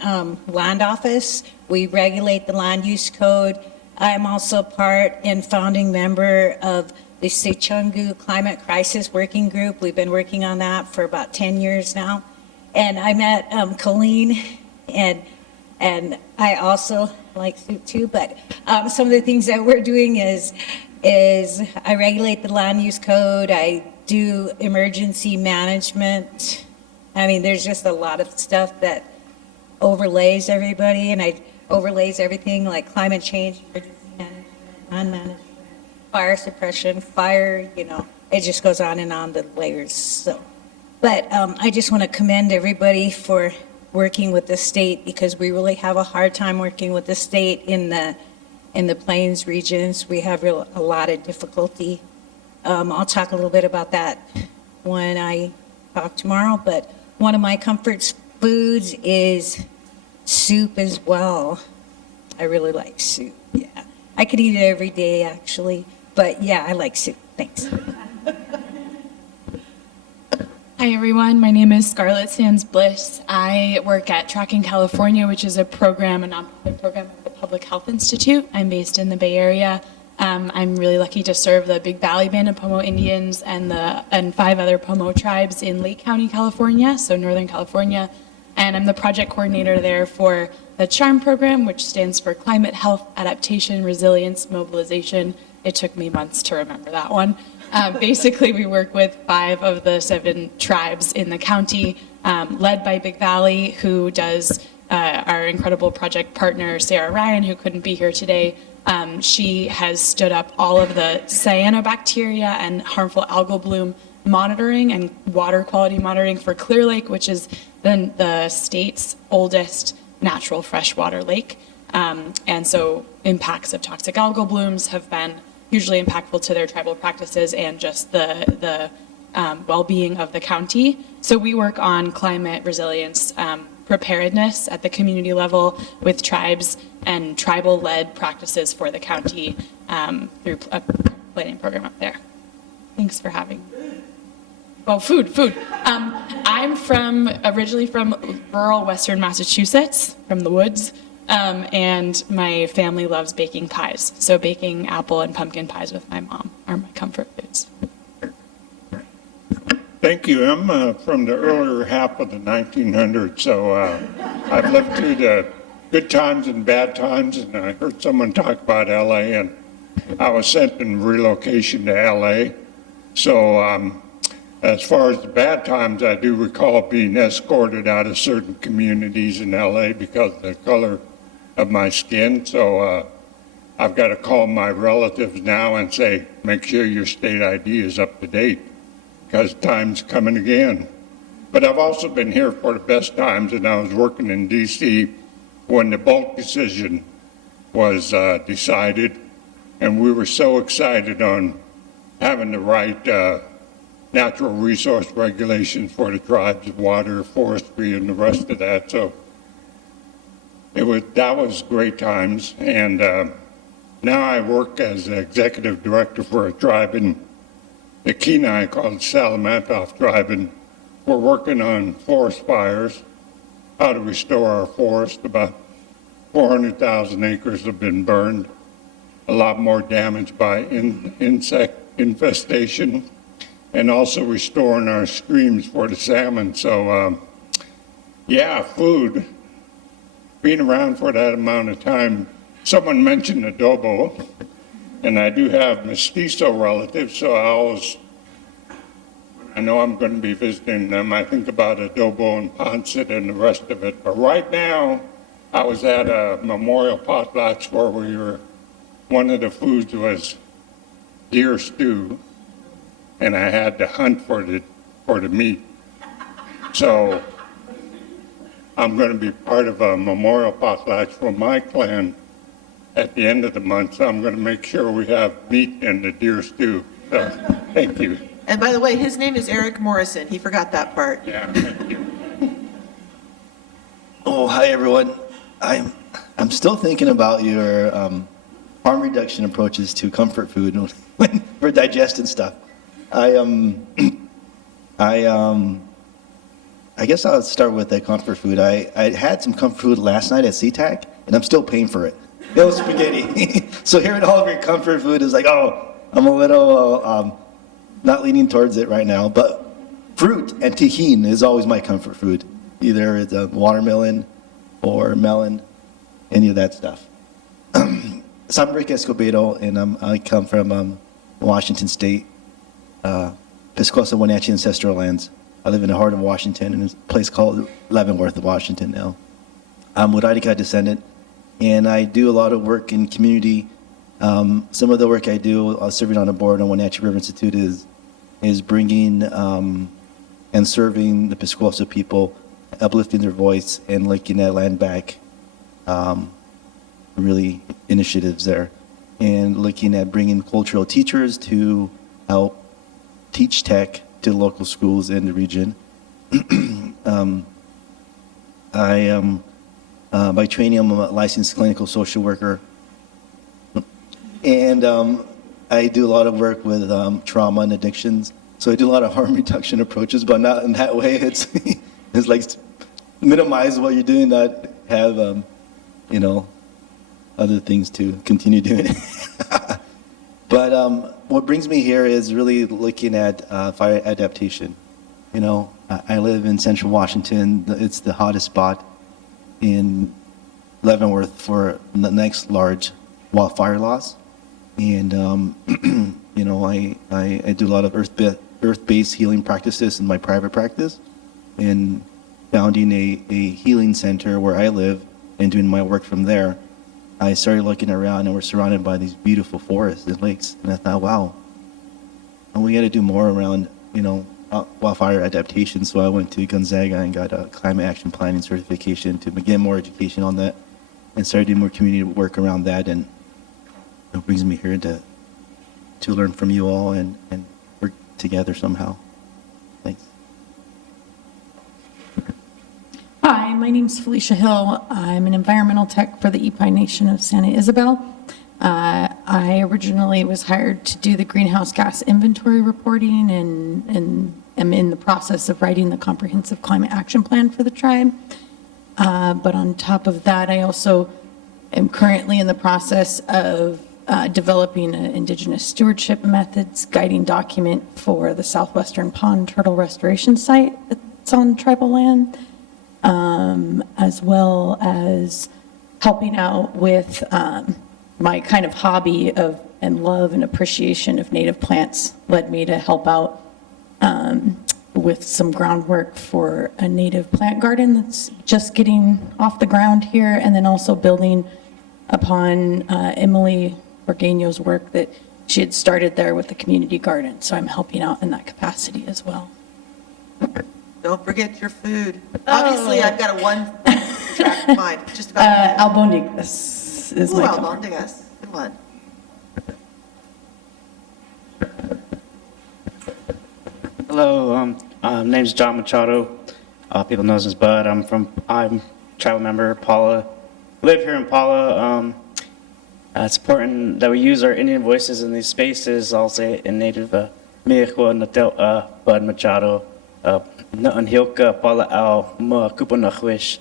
Land Office. We regulate the land use code. I'm also part and founding member of the Sichangu Climate Crisis Working Group. We've been working on that for about 10 years now. And I met Colleen, and I also like soup too, but some of the things that we're doing is I regulate the land use code, I do emergency management. I mean, there's just a lot of stuff that overlays everybody, and I overlays everything like climate change, emergency management, land management, fire suppression, fire, it just goes on and on the layers. So, but I just want to commend everybody for working with the state, because we really have a hard time working with the state in the Plains regions. We have a lot of difficulty. I'll talk a little bit about that when I talk tomorrow, but one of my comfort foods is soup as well. I really like soup, yeah. I could eat it every day, actually, but yeah, I like soup. Thanks. Hi, everyone. My name is Scarlett Sands Bliss. I work at Tracking California, which is a nonprofit program of the Public Health Institute. I'm based in the Bay Area. I'm really lucky to serve the Big Valley Band of Pomo Indians and 5 other Pomo tribes in Lake County, California, so Northern California. And I'm the project coordinator there for the CHARM program, which stands for Climate Health Adaptation Resilience Mobilization. It took me months to remember that one. Basically, we work with 5 of the 7 tribes in the county, led by Big Valley, who does our incredible project partner, Sarah Ryan, who couldn't be here today. She has stood up all of the cyanobacteria and harmful algal bloom monitoring and water quality monitoring for Clear Lake, which is the state's oldest natural freshwater lake. And so impacts of toxic algal blooms have been hugely impactful to their tribal practices and just the well-being of the county. So we work on climate resilience preparedness at the community level with tribes and tribal-led practices for the county through a planning program up there. Thanks for having me. Oh, food. I'm originally from rural Western Massachusetts, from the woods. And my family loves baking pies. So baking apple and pumpkin pies with my mom are my comfort foods. Thank you. I'm from the earlier half of the 1900s, so I've lived through the good times and bad times, and I heard someone talk about LA, and I was sent in relocation to LA. So as far as the bad times, I do recall being escorted out of certain communities in LA because of the color of my skin. So I've got to call my relatives now and say, make sure your state ID is up to date, because time's coming again. But I've also been here for the best times, and I was working in DC when the bulk decision was decided, and we were so excited on having the right natural resource regulations for the tribes, water, forestry, and the rest of that. So that was great times. And now I work as executive director for a tribe in the Kenai called Salamantoff tribe, and we're working on forest fires. how to restore our forest. About 400,000 acres have been burned, a lot more damage by insect infestation, and also restoring our streams for the salmon. So, yeah, food, being around for that amount of time. Someone mentioned adobo, and I do have mestizo relatives, so I know I'm going to be visiting them. I think about adobo and pancit and the rest of it. But right now, I was at a memorial potlatch where one of the foods was deer stew, and I had to hunt for the meat. So I'm going to be part of a memorial potlatch for my clan at the end of the month. So I'm going to make sure we have meat in the deer stew. So thank you. And by the way, his name is Eric Morrison. He forgot that part. Yeah, thank you. Oh, hi everyone. I'm still thinking about your harm reduction approaches to comfort food for digestion stuff. I guess I'll start with the comfort food. I had some comfort food last night at SeaTac, and I'm still paying for it. It was spaghetti. So hearing all of your comfort food is like, oh, I'm a little not leaning towards it right now. But fruit and tahini is always my comfort food. Either it's a watermelon or melon, any of that stuff. So I'm Rick Escobedo, and I come from Washington State, Piscosa Wenatchee Ancestral Lands. I live in the heart of Washington in a place called Leavenworth, Washington now. I'm Wodaika descendant, and I do a lot of work in community. Some of the work I do, serving on a board on Wenatchee River Institute, is bringing and serving the Piscosa people, uplifting their voice and looking at land back, really initiatives there, and looking at bringing cultural teachers to help teach tech to local schools in the region. I am, by training, I'm a licensed clinical social worker. And I do a lot of work with trauma and addictions. So I do a lot of harm reduction approaches, but not in that way. It's like minimize what you're doing, not have, other things to continue doing. But what brings me here is really looking at fire adaptation. I live in Central Washington. It's the hottest spot in Leavenworth for the next large wildfire loss. And, I do a lot of earth-based healing practices in my private practice, and founding a healing center where I live and doing my work from there. I started looking around, and we're surrounded by these beautiful forests and lakes. And I thought, wow, and we got to do more around, wildfire adaptation. So I went to Gonzaga and got a climate action planning certification to get more education on that, and started doing more community work around that. And it brings me here to learn from you all and work together somehow. Thanks. Hi, my name's Felicia Hill. I'm an environmental tech for the Ipai Nation of Santa Isabel. I originally was hired to do the greenhouse gas inventory reporting and am in the process of writing the comprehensive climate action plan for the tribe. But on top of that, I also am currently in the process of developing an indigenous stewardship methods guiding document for the Southwestern Pond Turtle Restoration Site that's on tribal land. As well as helping out with my kind of hobby of and love and appreciation of native plants led me to help out with some groundwork for a native plant garden that's just getting off the ground here, and then also building upon Emily Orgaño's work that she had started there with the community garden. So I'm helping out in that capacity as well. Don't forget your food. Obviously, I've got a one-track mind. Just about albondigas is my albondigas. Come on. Hello, name's John Machado. People know us as Bud. I'm tribal member Paula. Live here in Paula. It's important that we use our Indian voices in these spaces. I'll say it in native Mi'ekwa Natel Bud Machado. Na'anhilka Paula Al Ma Kupanachwish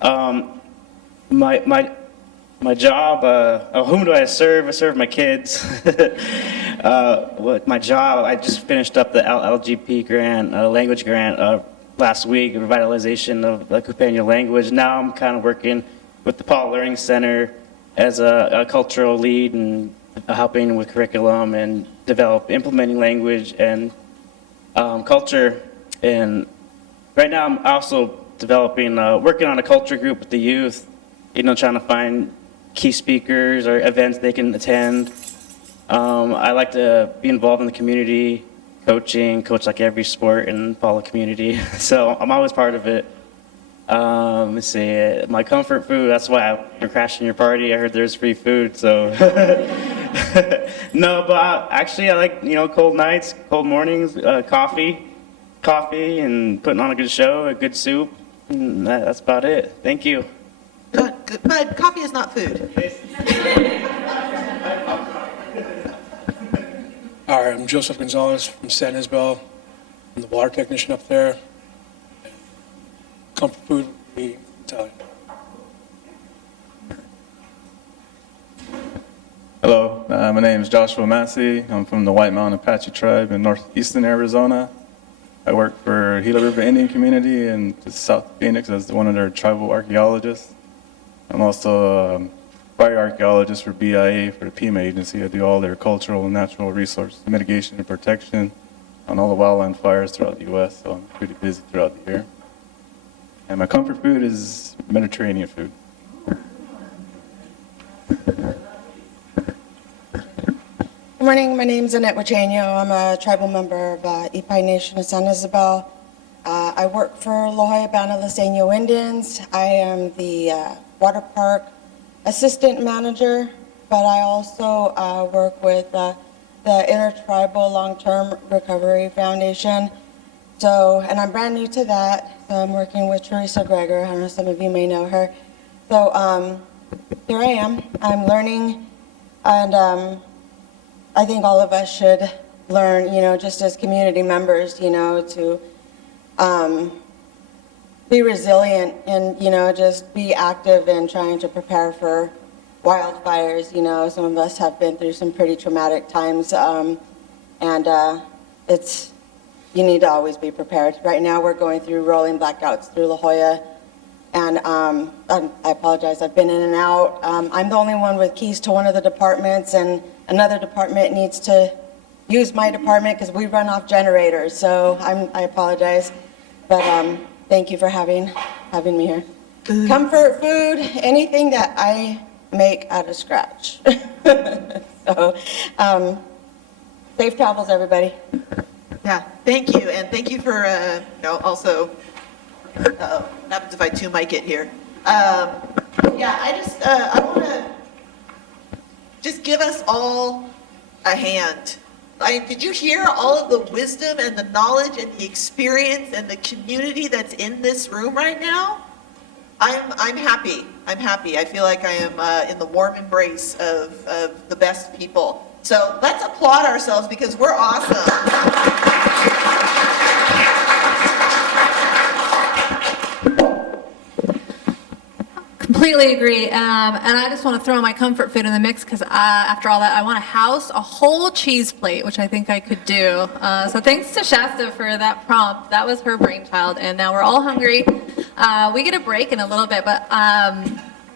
My job, whom do I serve? I serve my kids. My job, I just finished up the LGP grant, language grant last week, revitalization of the Kupanya language. Now I'm kind of working with the Paul Learning Center as a cultural lead and helping with curriculum and implementing language and culture. And right now I'm also developing, working on a culture group with the youth, trying to find key speakers or events they can attend. I like to be involved in the community, coach like every sport and follow community. So I'm always part of it. Let's see, my comfort food, that's why you're crashing your party. I heard there's free food, so. No, but actually I like, cold nights, cold mornings, coffee, and putting on a good show, a good soup. And that's about it. Thank you. But coffee is not food. Hi, I'm Joseph Gonzalez from San Isabel. I'm the water technician up there. Comfort food would be Italian. Hello, my name is Joshua Massey. I'm from the White Mountain Apache tribe in northeastern Arizona. I work for Gila River Indian Community in South Phoenix as one of their tribal archaeologists. I'm also a fire archaeologist for BIA, for the PEMA agency. I do all their cultural and natural resource mitigation and protection on all the wildland fires throughout the U.S., so I'm pretty busy throughout the year. And my comfort food is Mediterranean food. Good morning, my name is Annette Wachenio. I'm a tribal member of Ipai Nation of San Isabel. I work for La Jolla Band of Listeño Indians. I am the water park assistant manager, but I also work with the Intertribal Long-Term Recovery Foundation. And I'm brand new to that, so I'm working with Teresa Greger. I don't know, some of you may know her. So here I am. I'm learning, and I think all of us should learn, just as community members, to be resilient and, just be active in trying to prepare for wildfires. Some of us have been through some pretty traumatic times, and you need to always be prepared. Right now we're going through rolling blackouts through La Jolla, and I apologize, I've been in and out. I'm the only one with keys to one of the departments, and another department needs to use my department because we run off generators, so I apologize. But thank you for having me here. Comfort food, anything that I make out of scratch. So, safe travels, everybody. Yeah, thank you, and thank you for also. What happens if I too mic it here? Yeah, I want to just give us all a hand. Did you hear all of the wisdom and the knowledge and the experience and the community that's in this room right now? I'm happy. I'm happy. I feel like I am in the warm embrace of the best people. So let's applaud ourselves because we're awesome. Completely agree. And I just want to throw my comfort food in the mix because after all that, I want to house a whole cheese plate, which I think I could do. So thanks to Shasta for that prompt. That was her brainchild, and now we're all hungry. We get a break in a little bit, but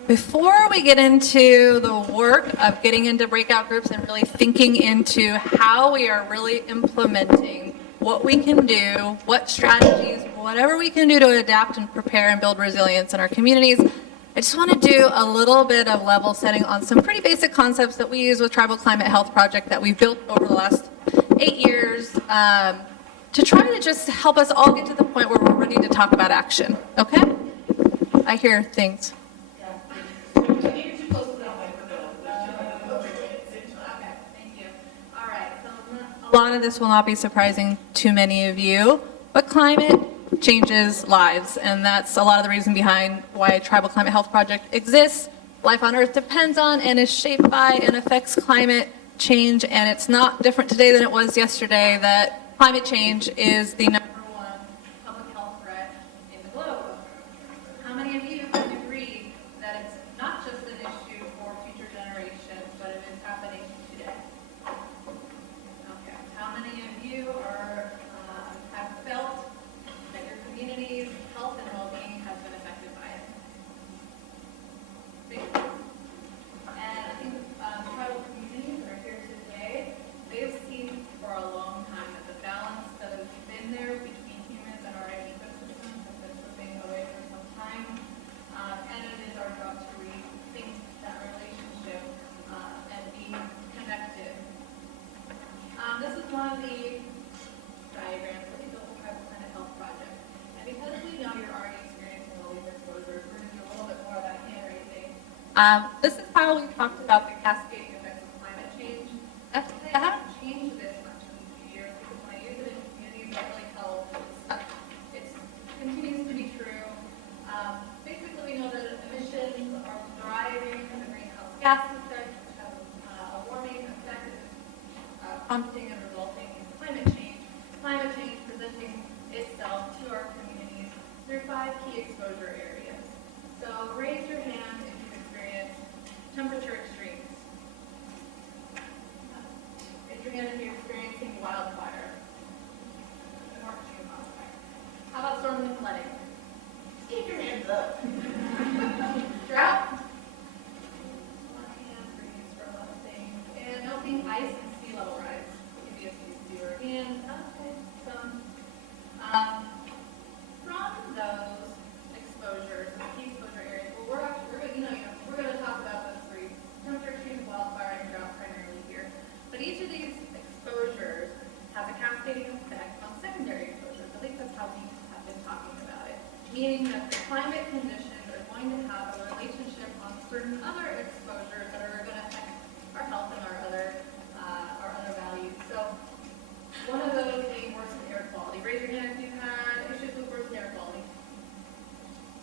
before we get into the work of getting into breakout groups and really thinking into how we are really implementing what we can do, what strategies, whatever we can do to adapt and prepare and build resilience in our communities, I just want to do a little bit of level setting on some pretty basic concepts that we use with Tribal Climate Health Project that we've built over the last 8 years to try to just help us all get to the point where we're ready to talk about action. Okay? I hear things. A lot of this will not be surprising to many of you, but climate changes lives, and that's a lot of the reason behind why Tribal Climate Health Project exists. Life on Earth depends on and is shaped by and affects climate change, and it's not different today than it was yesterday that climate change is the #1 public health threat in the globe. How many of you have one of the diagrams that we built the Tribal Climate Health Project. And because we know you're already experiencing all these exposures, we're going to do a little bit more of that hand raising. This is how we talked about the cascading effects of climate change. Actually, I haven't changed this much in a few years because when I use it in communities, I really tell it continues to be true. Basically, we know that emissions are driving the greenhouse gas effect, which has a warming effect, prompting and resulting in climate change. Climate change presenting itself to our communities through 5 key exposure areas. So raise your hand if you've experienced temperature extremes. Raise your hand if you're experiencing wildfire. More extreme wildfire. How about storms and flooding? Keep your hands up. Drought. For a lot of things. And melting ice and sea level rise. Maybe if you do your hands. Okay, some. From those exposures, the key exposure areas, well, we're going to talk about those 3: temperature extremes, wildfire, and drought primarily here. But each of these exposures has a cascading effect on secondary exposures. At least that's how we have been talking about it. Meaning that the climate conditions are going to have a relationship on certain other exposures that are going to affect our health and our other values. So one of those being worsened air quality. Raise your hand if you've had issues with worsened air quality.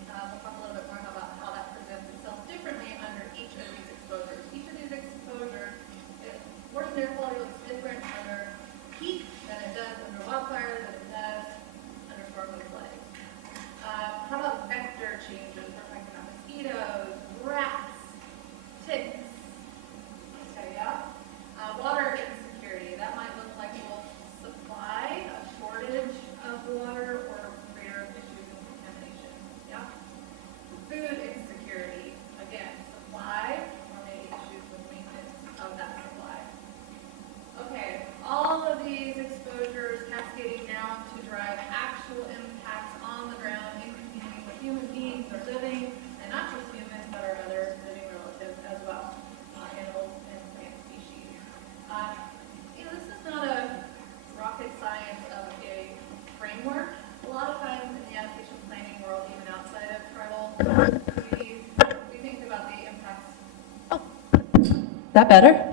We'll talk a little bit more about how that presents itself differently under each of these exposures. Each of these exposures, worsened air quality looks different under heat than it does under wildfire, than it does under storms and flooding. How about vector changes? We're talking about mosquitoes, rats, ticks. Okay, yeah. Water insecurity. That might look like both supply, a shortage of water, or greater issues of contamination. Yeah. Food insecurity. Again, supply, or maybe issues with maintenance of that supply. Okay, all of these exposures cascading down to drive actual impacts on the ground in communities where human beings are living, and not just humans, but our other living relatives as well, animals and plant species. This is not a rocket science of a framework. A lot of times in the adaptation planning world, even outside of tribal communities, we think about the impacts. That better?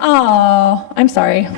Oh, I'm sorry.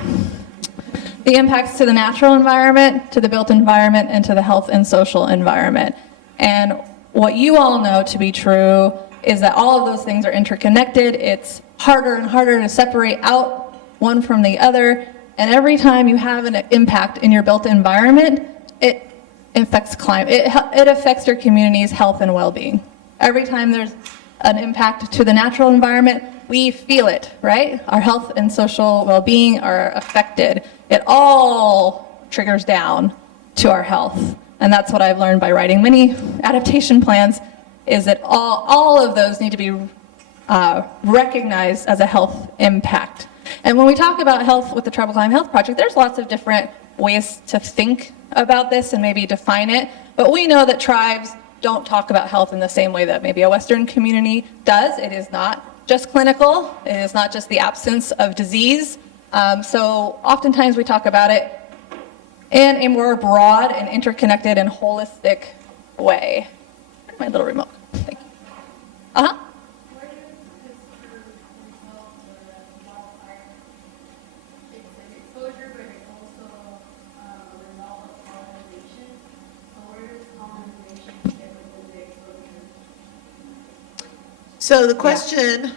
The impacts to the natural environment, to the built environment, and to the health and social environment. And what you all know to be true is that all of those things are interconnected. It's harder and harder to separate out one from the other. And every time you have an impact in your built environment, it affects climate. It affects your community's health and well-being. Every time there's an impact to the natural environment, we feel it, right? Our health and social well-being are affected. It all triggers down to our health. And that's what I've learned by writing many adaptation plans, is that all of those need to be recognized as a health impact. And when we talk about health with the Tribal Climate Health Project, there's lots of different ways to think about this and maybe define it. But we know that tribes don't talk about health in the same way that maybe a Western community does. It is not just clinical. It is not just the absence of disease. So oftentimes we talk about it in a more broad and interconnected and holistic way. My little remote. Thank you. Uh-huh. So the question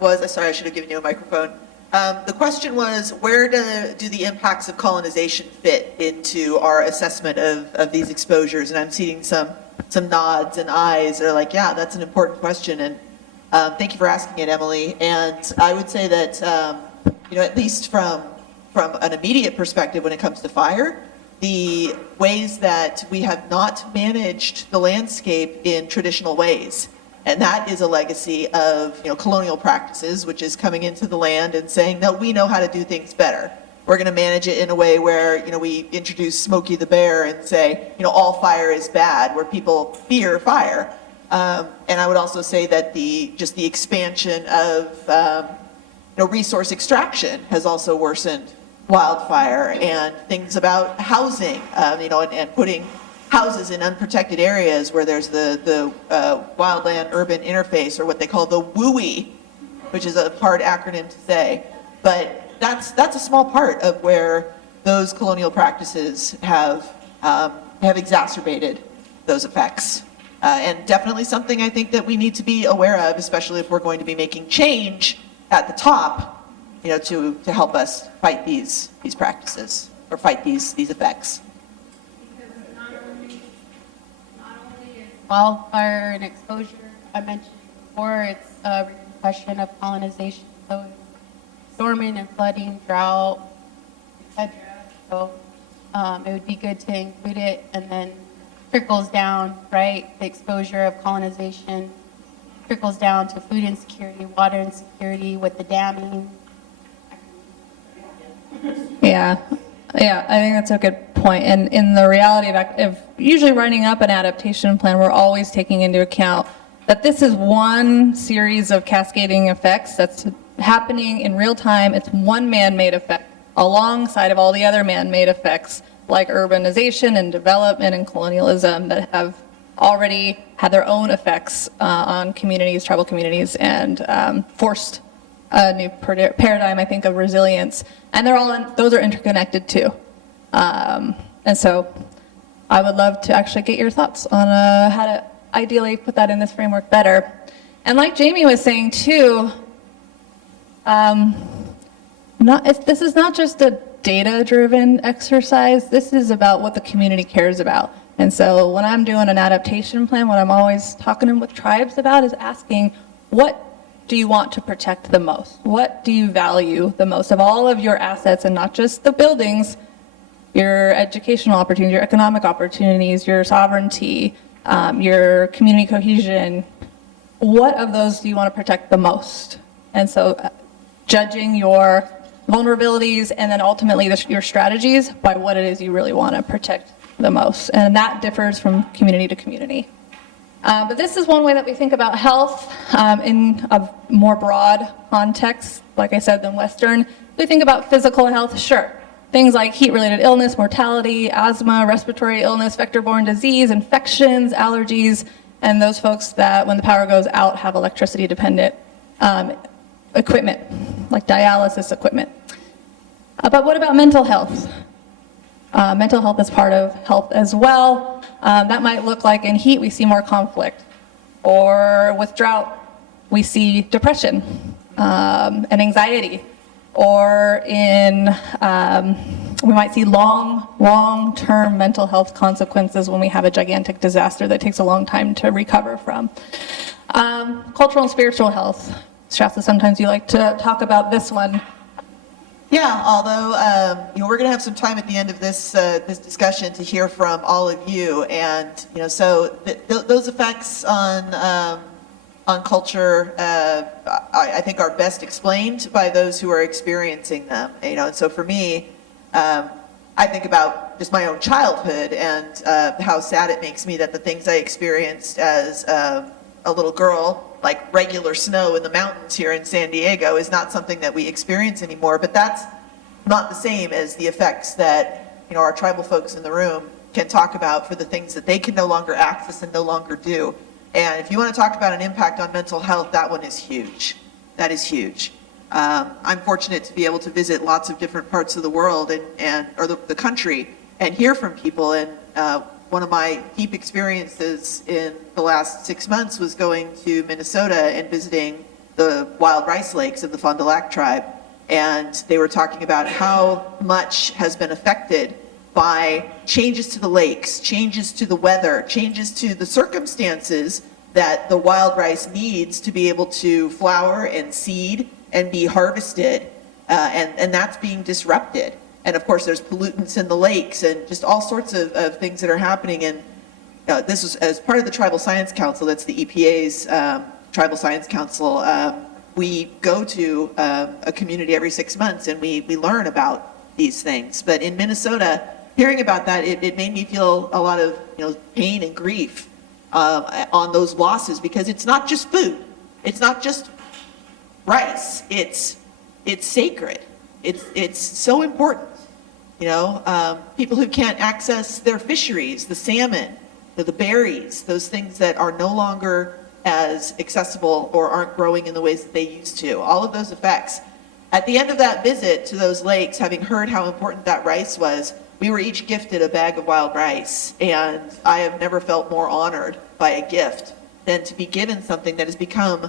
was, sorry, I should have given you a microphone. The question was, where do the impacts of colonization fit into our assessment of these exposures? And I'm seeing some nods and eyes that are like, yeah, that's an important question. And thank you for asking it, Emily. And I would say that, at least from an immediate perspective when it comes to fire, the ways that we have not managed the landscape in traditional ways. And that is a legacy of colonial practices, which is coming into the land and saying, no, we know how to do things better. We're going to manage it in a way where we introduce Smokey the Bear and say all fire is bad, where people fear fire. And I would also say that the expansion of resource extraction has also worsened wildfire, and things about housing, and putting houses in unprotected areas where there's the wildland urban interface, or what they call the WUI, which is a hard acronym to say. But that's a small part of where those colonial practices have exacerbated those effects. And definitely something I think that we need to be aware of, especially if we're going to be making change at the top, to help us fight these practices, or fight these effects. Wildfire and exposure, I mentioned before, it's a repercussion of colonization, so storming and flooding, drought, etc. So it would be good to include it, and then trickles down, right? The exposure of colonization trickles down to food insecurity, water insecurity with the damming. Yeah, I think that's a good point. And in the reality of usually writing up an adaptation plan, we're always taking into account that this is one series of cascading effects that's happening in real time. It's one man-made effect alongside of all the other man-made effects like urbanization and development and colonialism that have already had their own effects on communities, tribal communities, and forced a new paradigm, I think, of resilience. And those are interconnected too. And so I would love to actually get your thoughts on how to ideally put that in this framework better. And like Jamie was saying too, this is not just a data-driven exercise. This is about what the community cares about. And so when I'm doing an adaptation plan, what I'm always talking with tribes about is asking, what do you want to protect the most? What do you value the most of all of your assets, and not just the buildings, your educational opportunities, your economic opportunities, your sovereignty, your community cohesion? What of those do you want to protect the most? And so judging your vulnerabilities and then ultimately your strategies by what it is you really want to protect the most. And that differs from community to community. But this is one way that we think about health in a more broad context, like I said, than Western. We think about physical health, sure. Things like heat-related illness, mortality, asthma, respiratory illness, vector-borne disease, infections, allergies, and those folks that when the power goes out have electricity-dependent equipment, like dialysis equipment. But what about mental health? Mental health is part of health as well. That might look like in heat, we see more conflict. Or with drought, we see depression and anxiety. Or we might see long-term mental health consequences when we have a gigantic disaster that takes a long time to recover from. Cultural and spiritual health. Shasta, sometimes you like to talk about this one. Yeah, although we're going to have some time at the end of this discussion to hear from all of you, and so those effects on culture, I think, are best explained by those who are experiencing them. And so for me, I think about just my own childhood and how sad it makes me that the things I experienced as a little girl, like regular snow in the mountains here in San Diego, is not something that we experience anymore. But that's not the same as the effects that our tribal folks in the room can talk about for the things that they can no longer access and no longer do. And if you want to talk about an impact on mental health, that one is huge. That is huge. I'm fortunate to be able to visit lots of different parts of the world or the country and hear from people. And one of my deep experiences in the last 6 months was going to Minnesota and visiting the wild rice lakes of the Fond du Lac tribe. And they were talking about how much has been affected by changes to the lakes, changes to the weather, changes to the circumstances that the wild rice needs to be able to flower and seed and be harvested. And that's being disrupted. And of course, there's pollutants in the lakes and just all sorts of things that are happening. And this is as part of the Tribal Science Council, that's the EPA's Tribal Science Council. We go to a community every 6 months and we learn about these things. But in Minnesota, hearing about that, it made me feel a lot of pain and grief on those losses, because it's not just food. It's not just rice. It's sacred. It's so important. People who can't access their fisheries, the salmon, the berries, those things that are no longer as accessible or aren't growing in the ways that they used to. All of those effects. At the end of that visit to those lakes, having heard how important that rice was, we were each gifted a bag of wild rice. And I have never felt more honored by a gift than to be given something that has become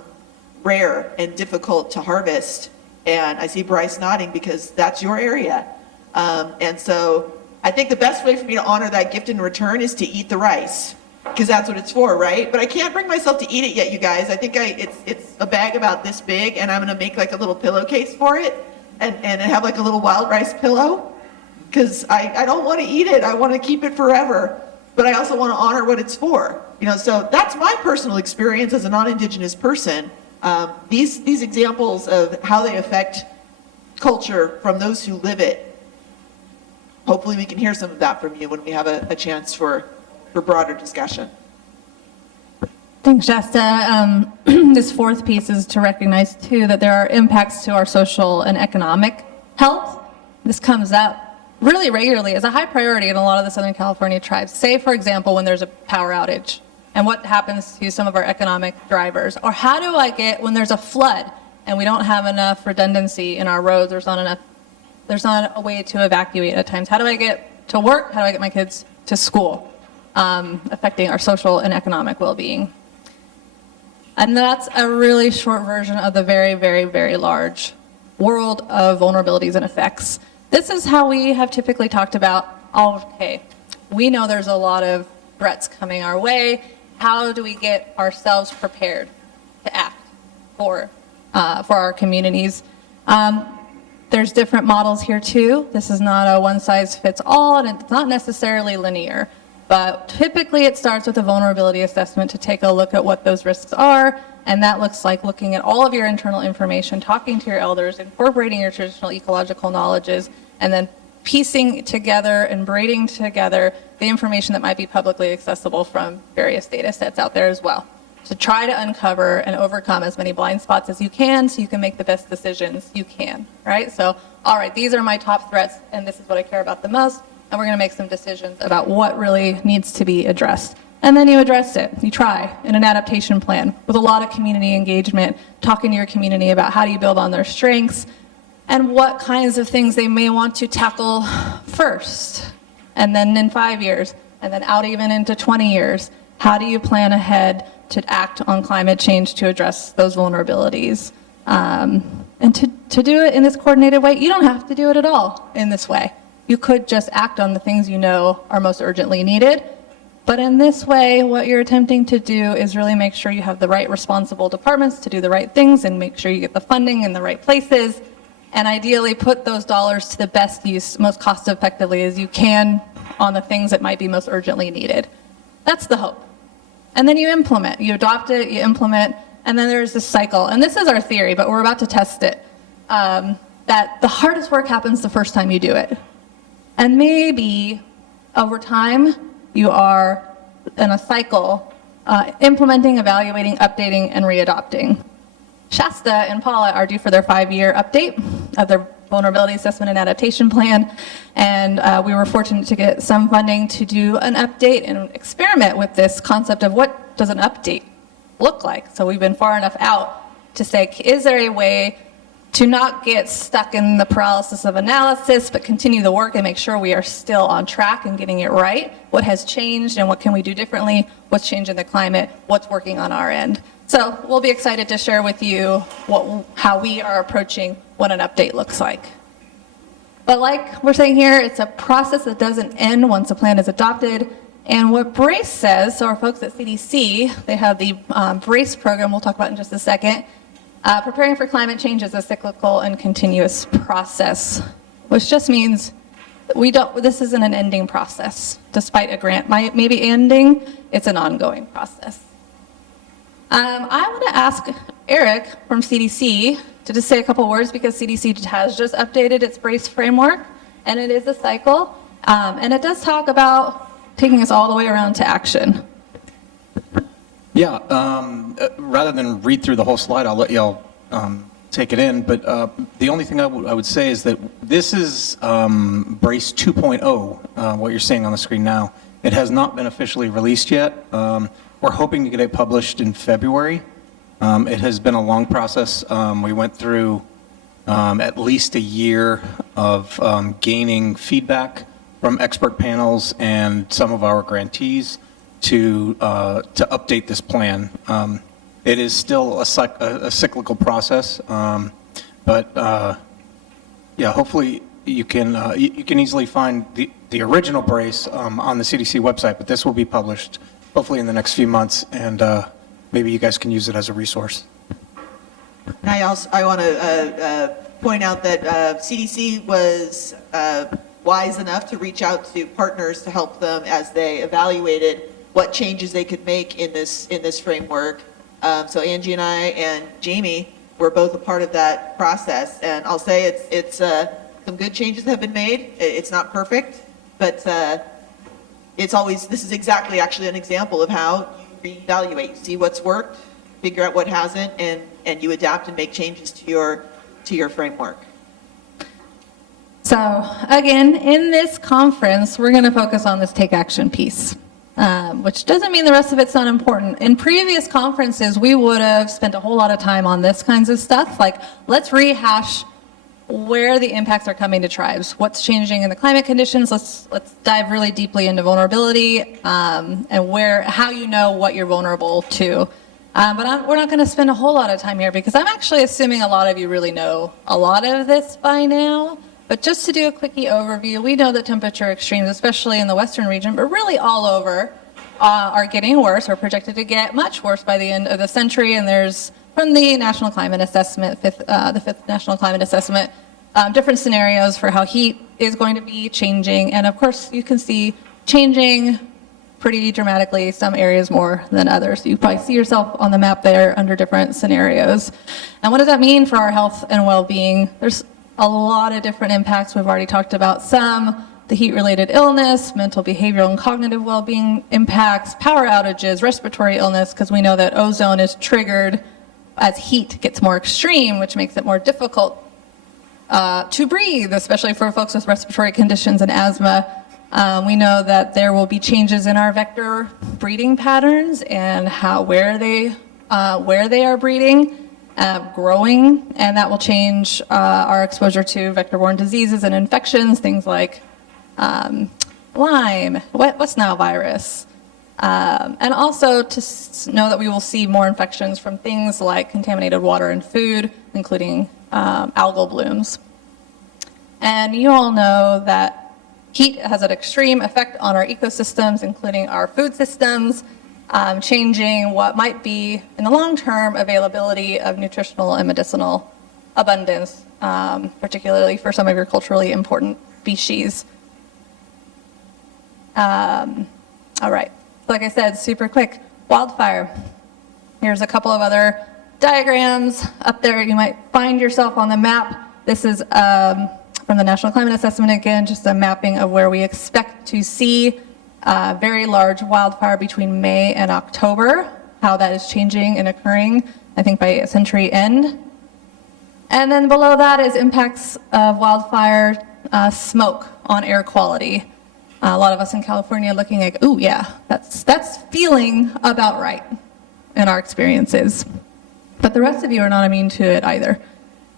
rare and difficult to harvest. And I see Bryce nodding because that's your area. And so I think the best way for me to honor that gift in return is to eat the rice, because that's what it's for, right? But I can't bring myself to eat it yet, you guys. I think it's a bag about this big, and I'm gonna make like a little pillowcase for it and have like a little wild rice pillow, because I don't want to eat it. I want to keep it forever, but I also want to honor what it's for. So that's my personal experience as a non-Indigenous person. These examples of how they affect culture from those who live it. Hopefully we can hear some of that from you when we have a chance for broader discussion. Thanks, Shasta. This fourth piece is to recognize, too, that there are impacts to our social and economic health. This comes up really regularly as a high priority in a lot of the Southern California tribes. Say, for example, when there's a power outage and what happens to some of our economic drivers. Or how do I get, when there's a flood and we don't have enough redundancy in our roads, there's not a way to evacuate at times. How do I get to work? How do I get my kids to school? Affecting our social and economic well-being. And that's a really short version of the very, very, very large world of vulnerabilities and effects. This is how we have typically talked about, okay, we know there's a lot of threats coming our way. How do we get ourselves prepared to act for our communities? There's different models here too. This is not a one-size-fits-all, and it's not necessarily linear. But typically it starts with a vulnerability assessment to take a look at what those risks are, and that looks like looking at all of your internal information, talking to your elders, incorporating your traditional ecological knowledges, and then piecing together and braiding together the information that might be publicly accessible from various data sets out there as well. So try to uncover and overcome as many blind spots as you can so you can make the best decisions you can, right? So, all right, these are my top threats, and this is what I care about the most, and we're gonna make some decisions about what really needs to be addressed. And then you address it. You try in an adaptation plan with a lot of community engagement, talking to your community about how do you build on their strengths and what kinds of things they may want to tackle first, and then in 5 years, and then out even into 20 years. How do you plan ahead to act on climate change to address those vulnerabilities? And to do it in this coordinated way, you don't have to do it at all in this way. You could just act on the things you know are most urgently needed. But in this way, what you're attempting to do is really make sure you have the right responsible departments to do the right things and make sure you get the funding in the right places, and ideally put those dollars to the best use, most cost effectively as you can on the things that might be most urgently needed. That's the hope. And then you implement, you adopt it, you implement, and then there's this cycle. And this is our theory, but we're about to test it, that the hardest work happens the first time you do it. And maybe over time, you are in a cycle, implementing, evaluating, updating, and readopting. Shasta and Paula are due for their 5-year update of their vulnerability assessment and adaptation plan. And we were fortunate to get some funding to do an update and experiment with this concept of what does an update look like. So we've been far enough out to say, is there a way to not get stuck in the paralysis of analysis, but continue the work and make sure we are still on track and getting it right? What has changed and what can we do differently? What's changed in the climate? What's working on our end? So we'll be excited to share with you how we are approaching what an update looks like. But like we're saying here, it's a process that doesn't end once a plan is adopted. And what BRACE says, so our folks at CDC, they have the BRACE program we'll talk about in just a second. Preparing for climate change is a cyclical and continuous process, which just means this isn't an ending process. Despite a grant maybe ending, it's an ongoing process. I want to ask Eric from CDC to just say a couple words because CDC has just updated its BRACE framework, and it is a cycle, and it does talk about taking us all the way around to action. Yeah, rather than read through the whole slide, I'll let y'all take it in, but the only thing I would say is that this is Brace 2.0, what you're seeing on the screen now. It has not been officially released yet. We're hoping to get it published in February. It has been a long process. We went through at least a year of gaining feedback from expert panels and some of our grantees to update this plan. It is still a cyclical process, but yeah, hopefully you can easily find the original brace on the CDC website, but this will be published hopefully in the next few months, and maybe you guys can use it as a resource. I want to point out that CDC was wise enough to reach out to partners to help them as they evaluated what changes they could make in this framework. So Angie and I and Jamie were both a part of that process, and I'll say it's some good changes have been made. It's not perfect, but this is exactly actually an example of how you reevaluate. You see what's worked, figure out what hasn't, and you adapt and make changes to your framework. So again, in this conference, we're going to focus on this take action piece, which doesn't mean the rest of it's not important. In previous conferences, we would have spent a whole lot of time on this kinds of stuff, like let's rehash where the impacts are coming to tribes, what's changing in the climate conditions. Let's dive really deeply into vulnerability and how you know what you're vulnerable to. But we're not going to spend a whole lot of time here because I'm actually assuming a lot of you really know a lot of this by now. But just to do a quickie overview, we know that temperature extremes, especially in the western region, but really all over, are getting worse or projected to get much worse by the end of the century. And there's, from the National Climate Assessment, the fifth National Climate Assessment, different scenarios for how heat is going to be changing. And of course, you can see changing pretty dramatically, some areas more than others. You probably see yourself on the map there under different scenarios. And what does that mean for our health and well-being? There's a lot of different impacts. We've already talked about some, the heat-related illness, mental, behavioral, and cognitive well-being impacts, power outages, respiratory illness, because we know that ozone is triggered as heat gets more extreme, which makes it more difficult to breathe, especially for folks with respiratory conditions and asthma. We know that there will be changes in our vector breeding patterns and where they are breeding. Growing, and that will change our exposure to vector-borne diseases and infections, things like Lyme, West Nile virus, and also to know that we will see more infections from things like contaminated water and food, including algal blooms. And you all know that heat has an extreme effect on our ecosystems, including our food systems, changing what might be, in the long term, availability of nutritional and medicinal abundance, particularly for some of your culturally important species. All right, like I said, super quick, wildfire. Here's a couple of other diagrams up there. You might find yourself on the map. This is from the National Climate Assessment, again, just a mapping of where we expect to see very large wildfire between May and October, how that is changing and occurring, I think by century end. And then below that is impacts of wildfire smoke on air quality. A lot of us in California looking like, ooh, yeah, that's feeling about right in our experiences. But the rest of you are not immune to it either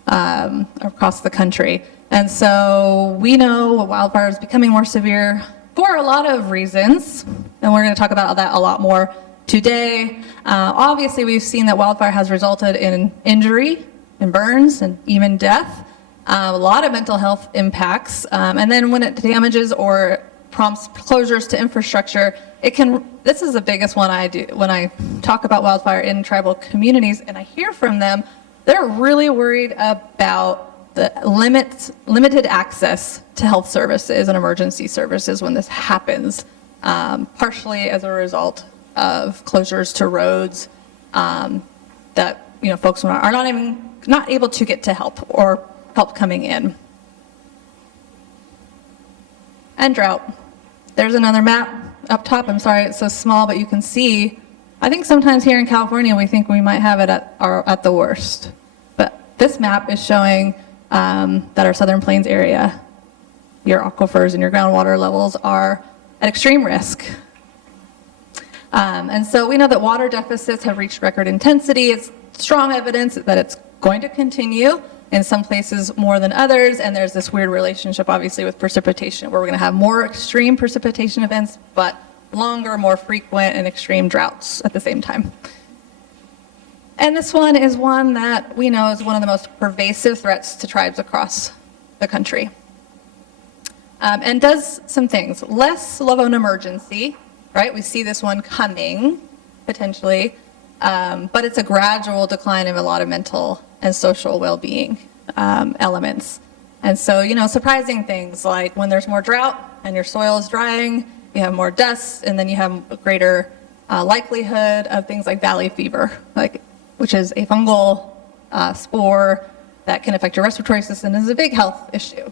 across the country. And so we know wildfire is becoming more severe for a lot of reasons, and we're going to talk about that a lot more today. Obviously, we've seen that wildfire has resulted in injury, and burns, and even death. A lot of mental health impacts, and then when it damages or prompts closures to infrastructure, this is the biggest one I do when I talk about wildfire in tribal communities, and I hear from them, they're really worried about the limited access to health services and emergency services when this happens, partially as a result of closures to roads that folks are not able to get to help or help coming in. And drought. There's another map up top. I'm sorry it's so small, but you can see, I think sometimes here in California we think we might have it at the worst. But this map is showing that our Southern Plains area, your aquifers and your groundwater levels are at extreme risk. And so we know that water deficits have reached record intensity. It's strong evidence that it's going to continue in some places more than others. And there's this weird relationship, obviously, with precipitation, where we're going to have more extreme precipitation events, but longer, more frequent, and extreme droughts at the same time. And this one is one that we know is one of the most pervasive threats to tribes across the country. And does some things. Less of an emergency, right? We see this one coming, potentially, but it's a gradual decline of a lot of mental and social well-being elements. And so, surprising things like when there's more drought and your soil is drying, you have more dust, and then you have a greater likelihood of things like valley fever, which is a fungal spore that can affect your respiratory system and is a big health issue.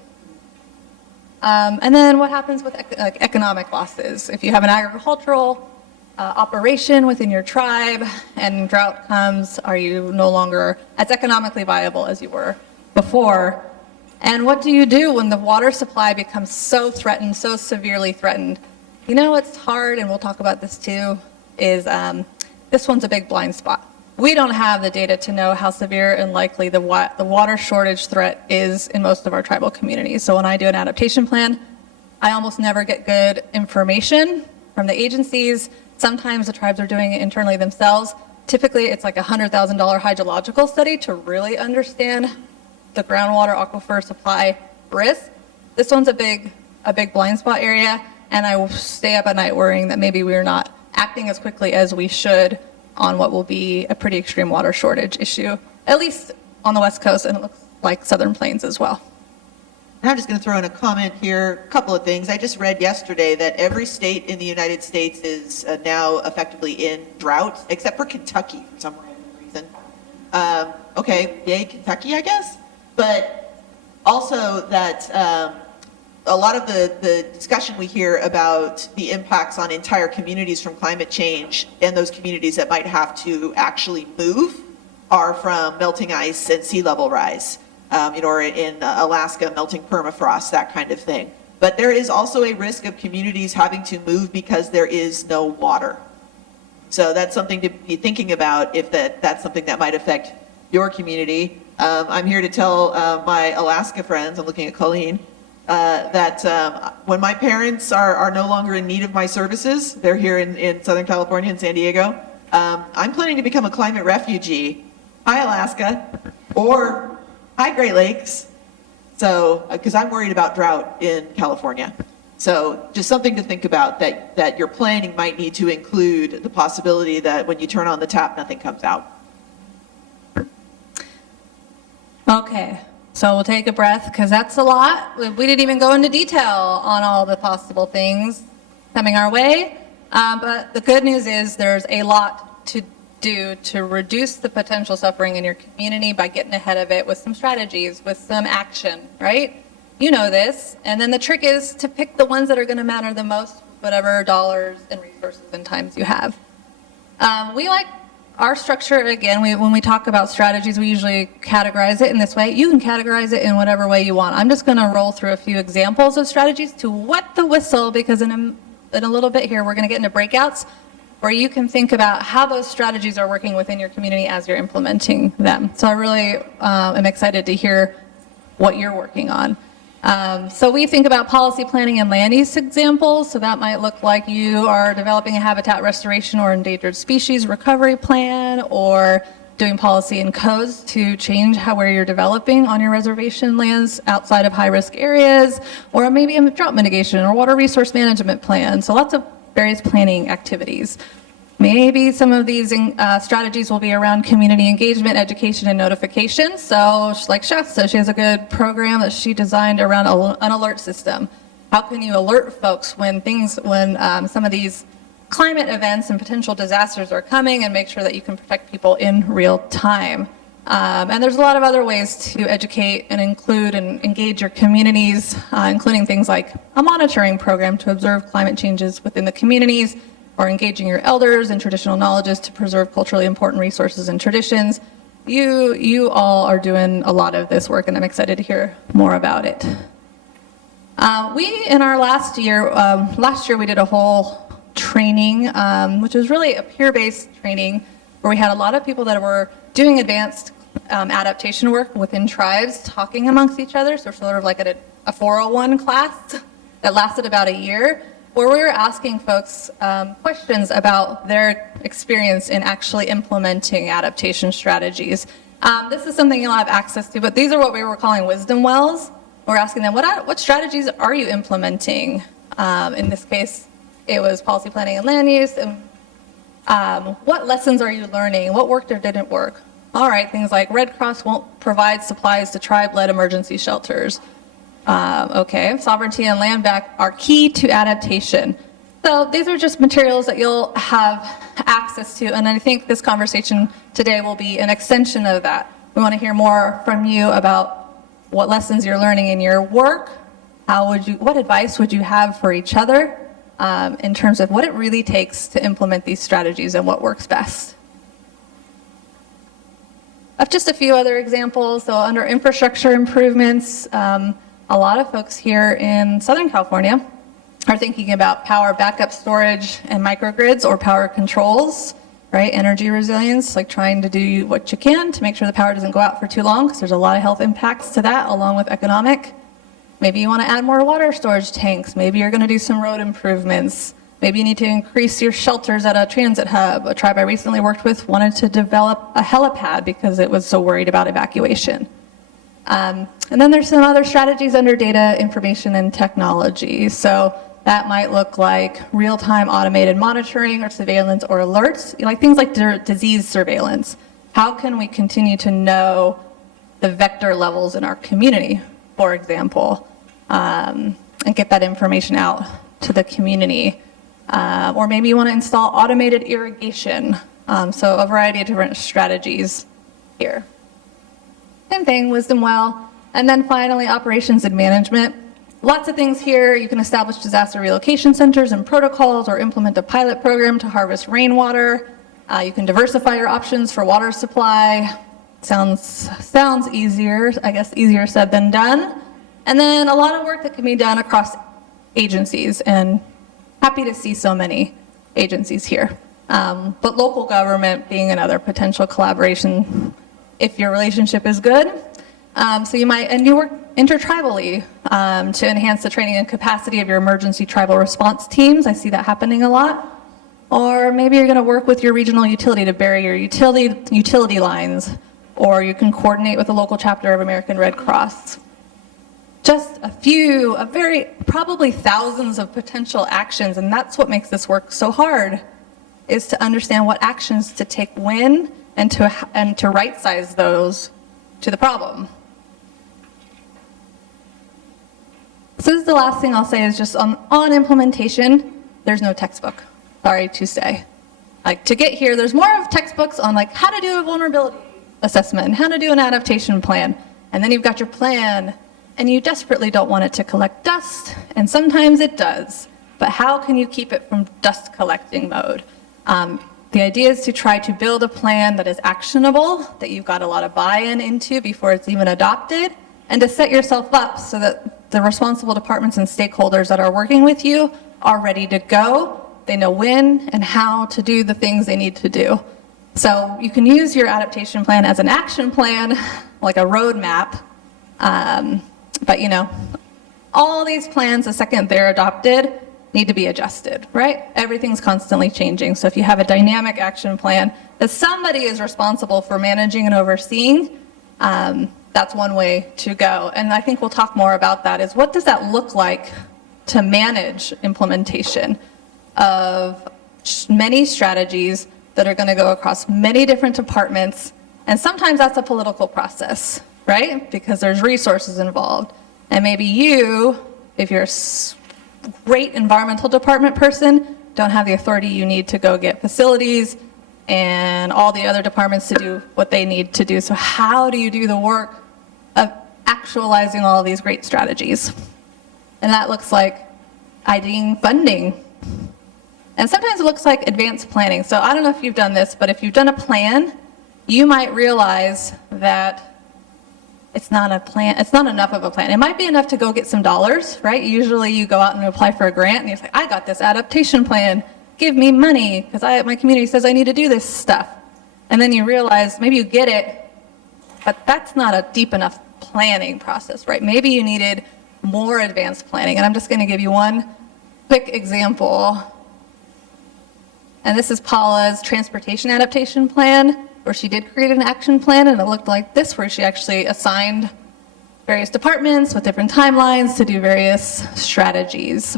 And then what happens with economic losses? If you have an agricultural operation within your tribe and drought comes, are you no longer as economically viable as you were before? And what do you do when the water supply becomes so threatened, so severely threatened? What's hard, and we'll talk about this too, is this one's a big blind spot. We don't have the data to know how severe and likely the water shortage threat is in most of our tribal communities. So when I do an adaptation plan, I almost never get good information from the agencies. Sometimes the tribes are doing it internally themselves. Typically, it's like a $100,000 hydrological study to really understand the groundwater aquifer supply risk. This one's a big blind spot area, and I will stay up at night worrying that maybe we're not acting as quickly as we should on what will be a pretty extreme water shortage issue, at least on the West Coast, and it looks like Southern Plains as well. And I'm just going to throw in a comment here, a couple of things. I just read yesterday that every state in the United States is now effectively in drought, except for Kentucky for some random reason. Okay, yay Kentucky, I guess. But also that a lot of the discussion we hear about the impacts on entire communities from climate change and those communities that might have to actually move are from melting ice and sea level rise, or in Alaska, melting permafrost, that kind of thing. But there is also a risk of communities having to move because there is no water. So that's something to be thinking about if that's something that might affect your community. I'm here to tell my Alaska friends, I'm looking at Colleen, that when my parents are no longer in need of my services, they're here in Southern California, in San Diego, I'm planning to become a climate refugee. Hi, Alaska, or hi, Great Lakes. So, because I'm worried about drought in California. So just something to think about, that your planning might need to include the possibility that when you turn on the tap, nothing comes out. Okay. So we'll take a breath, because that's a lot. We didn't even go into detail on all the possible things coming our way. But the good news is there's a lot to do to reduce the potential suffering in your community by getting ahead of it with some strategies, with some action, right? You know this. And then the trick is to pick the ones that are going to matter the most, whatever dollars and resources and times you have. We like our structure, again, when we talk about strategies, we usually categorize it in this way. You can categorize it in whatever way you want. I'm just going to roll through a few examples of strategies to wet the whistle, because in a little bit here, we're going to get into breakouts where you can think about how those strategies are working within your community as you're implementing them. So I really am excited to hear what you're working on. So we think about policy planning and land use examples. So that might look like you are developing a habitat restoration or endangered species recovery plan, or doing policy and codes to change where you're developing on your reservation lands outside of high-risk areas, or maybe a drought mitigation or water resource management plan. So lots of various planning activities. Maybe some of these strategies will be around community engagement, education, and notification. So like Shasta, she has a good program that she designed around an alert system. How can you alert folks when some of these climate events and potential disasters are coming, and make sure that you can protect people in real time? And there's a lot of other ways to educate and include and engage your communities, including things like a monitoring program to observe climate changes within the communities, or engaging your elders and traditional knowledges to preserve culturally important resources and traditions, You all are doing a lot of this work, and I'm excited to hear more about it. We, in our last year we did a whole training, which was really a peer-based training where we had a lot of people that were doing advanced adaptation work within tribes, talking amongst each other, so sort of like at a 401 class that lasted about a year, where we were asking folks questions about their experience in actually implementing adaptation strategies. This is something you'll have access to, but these are what we were calling wisdom wells. We're asking them, what strategies are you implementing? In this case, it was policy planning and land use. And what lessons are you learning? What worked or didn't work? All right, things like Red Cross won't provide supplies to tribe-led emergency shelters. Okay, sovereignty and land back are key to adaptation. So these are just materials that you'll have access to, and I think this conversation today will be an extension of that. We want to hear more from you about what lessons you're learning in your work. What advice would you have for each other in terms of what it really takes to implement these strategies and what works best? Just a few other examples. So under infrastructure improvements, a lot of folks here in Southern California are thinking about power backup storage and microgrids or power controls, right? Energy resilience, like trying to do what you can to make sure the power doesn't go out for too long, because there's a lot of health impacts to that, along with economic. Maybe you want to add more water storage tanks. Maybe you're going to do some road improvements. Maybe you need to increase your shelters at a transit hub. A tribe I recently worked with wanted to develop a helipad because it was so worried about evacuation. And then there's some other strategies under data, information, and technology. So that might look like real-time automated monitoring or surveillance or alerts, like things like disease surveillance. How can we continue to know the vector levels in our community, for example, and get that information out to the community? Or maybe you want to install automated irrigation. So a variety of different strategies here. Same thing, wisdom well. And then finally, operations and management. Lots of things here. You can establish disaster relocation centers and protocols or implement a pilot program to harvest rainwater. You can diversify your options for water supply. Sounds easier, I guess easier said than done. And then a lot of work that can be done across agencies, and happy to see so many agencies here. But local government being another potential collaboration if your relationship is good. So you might, and you work intertribally to enhance the training and capacity of your emergency tribal response teams. I see that happening a lot. Or maybe you're going to work with your regional utility to bury your utility lines, or you can coordinate with a local chapter of American Red Cross. Just a few, probably thousands of potential actions, and that's what makes this work so hard, is to understand what actions to take when and to right-size those to the problem. So this is the last thing I'll say is just on implementation, there's no textbook, sorry to say. Like to get here, there's more of textbooks on like how to do a vulnerability assessment and how to do an adaptation plan. And then you've got your plan and you desperately don't want it to collect dust, and sometimes it does. But how can you keep it from dust collecting mode? The idea is to try to build a plan that is actionable, that you've got a lot of buy-in into before it's even adopted, and to set yourself up so that the responsible departments and stakeholders that are working with you are ready to go. They know when and how to do the things they need to do. So you can use your adaptation plan as an action plan, like a roadmap. But you know, all these plans, the second they're adopted, need to be adjusted, right? Everything's constantly changing. So if you have a dynamic action plan that somebody is responsible for managing and overseeing, that's one way to go. And I think we'll talk more about that, is what does that look like to manage implementation of many strategies that are going to go across many different departments. And sometimes that's a political process, right? Because there's resources involved. And maybe you, if you're a great environmental department person, don't have the authority you need to go get facilities and all the other departments to do what they need to do. So how do you do the work of actualizing all of these great strategies? And that looks like IDing funding. And sometimes it looks like advanced planning. So I don't know if you've done this, but if you've done a plan you might realize that it's not a plan, it's not enough of a plan. It might be enough to go get some dollars, right? Usually you go out and apply for a grant and you're like, I got this adaptation plan, give me money, because my community says I need to do this stuff. And then you realize maybe you get it, but that's not a deep enough planning process, right? Maybe you needed more advanced planning. And I'm just gonna give you one quick example. And this is Paula's transportation adaptation plan, where she did create an action plan, and it looked like this, where she actually assigned various departments with different timelines to do various strategies.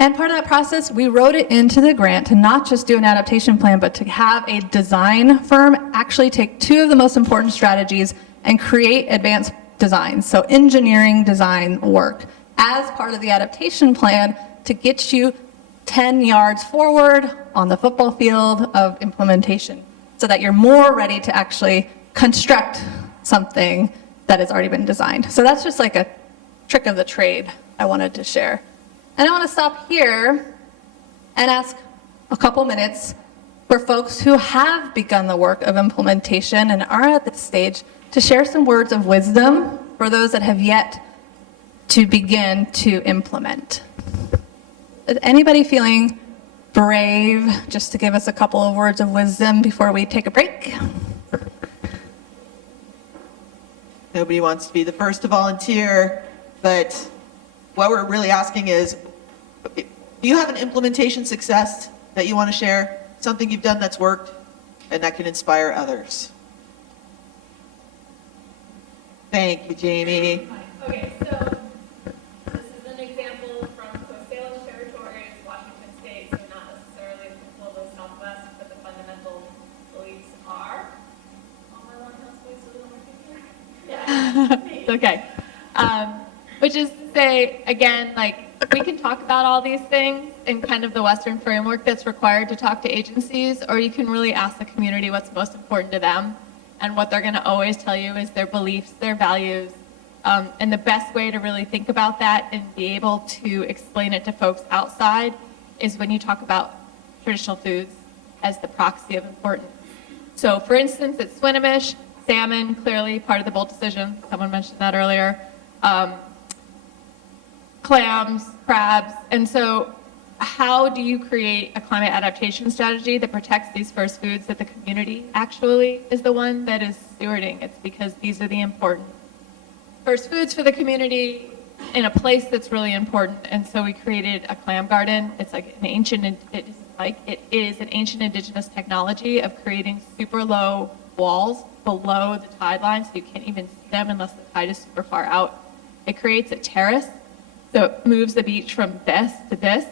And part of that process, we wrote it into the grant to not just do an adaptation plan, but to have a design firm actually take two of the most important strategies and create advanced designs, so engineering design work, as part of the adaptation plan to get you 10 yards forward on the football field of implementation, so that you're more ready to actually construct something that has already been designed. So that's just like a trick of the trade I wanted to share. And I want to stop here and ask a couple minutes for folks who have begun the work of implementation and are at this stage to share some words of wisdom for those that have yet to begin to implement. Is anybody feeling brave just to give us a couple of words of wisdom before we take a break? Nobody wants to be the first to volunteer, but what we're really asking is, do you have an implementation success that you want to share? Something you've done that's worked and that can inspire others? Thank you, Jamie. Okay, so this is an example from Coast Salish territories, Washington State, so not necessarily the global Southwest, but the fundamental beliefs are. All my long house boys really don't work here? Yeah. It's okay. Which is to say, again, like, we can talk about all these things in kind of the Western framework that's required to talk to agencies, or you can really ask the community what's most important to them. And what they're going to always tell you is their beliefs, their values. And the best way to really think about that and be able to explain it to folks outside is when you talk about traditional foods as the proxy of importance. So for instance, at Swinomish, salmon, clearly part of the bold decision. Someone mentioned that earlier. Clams, crabs. And so how do you create a climate adaptation strategy that protects these first foods that the community actually is the one that is stewarding? It's because these are the important first foods for the community in a place that's really important. And so we created a clam garden. It's like an ancient, it is an ancient indigenous technology of creating super low walls below the tide line, so you can't even see them unless the tide is super far out. It creates a terrace, so it moves the beach from this to this.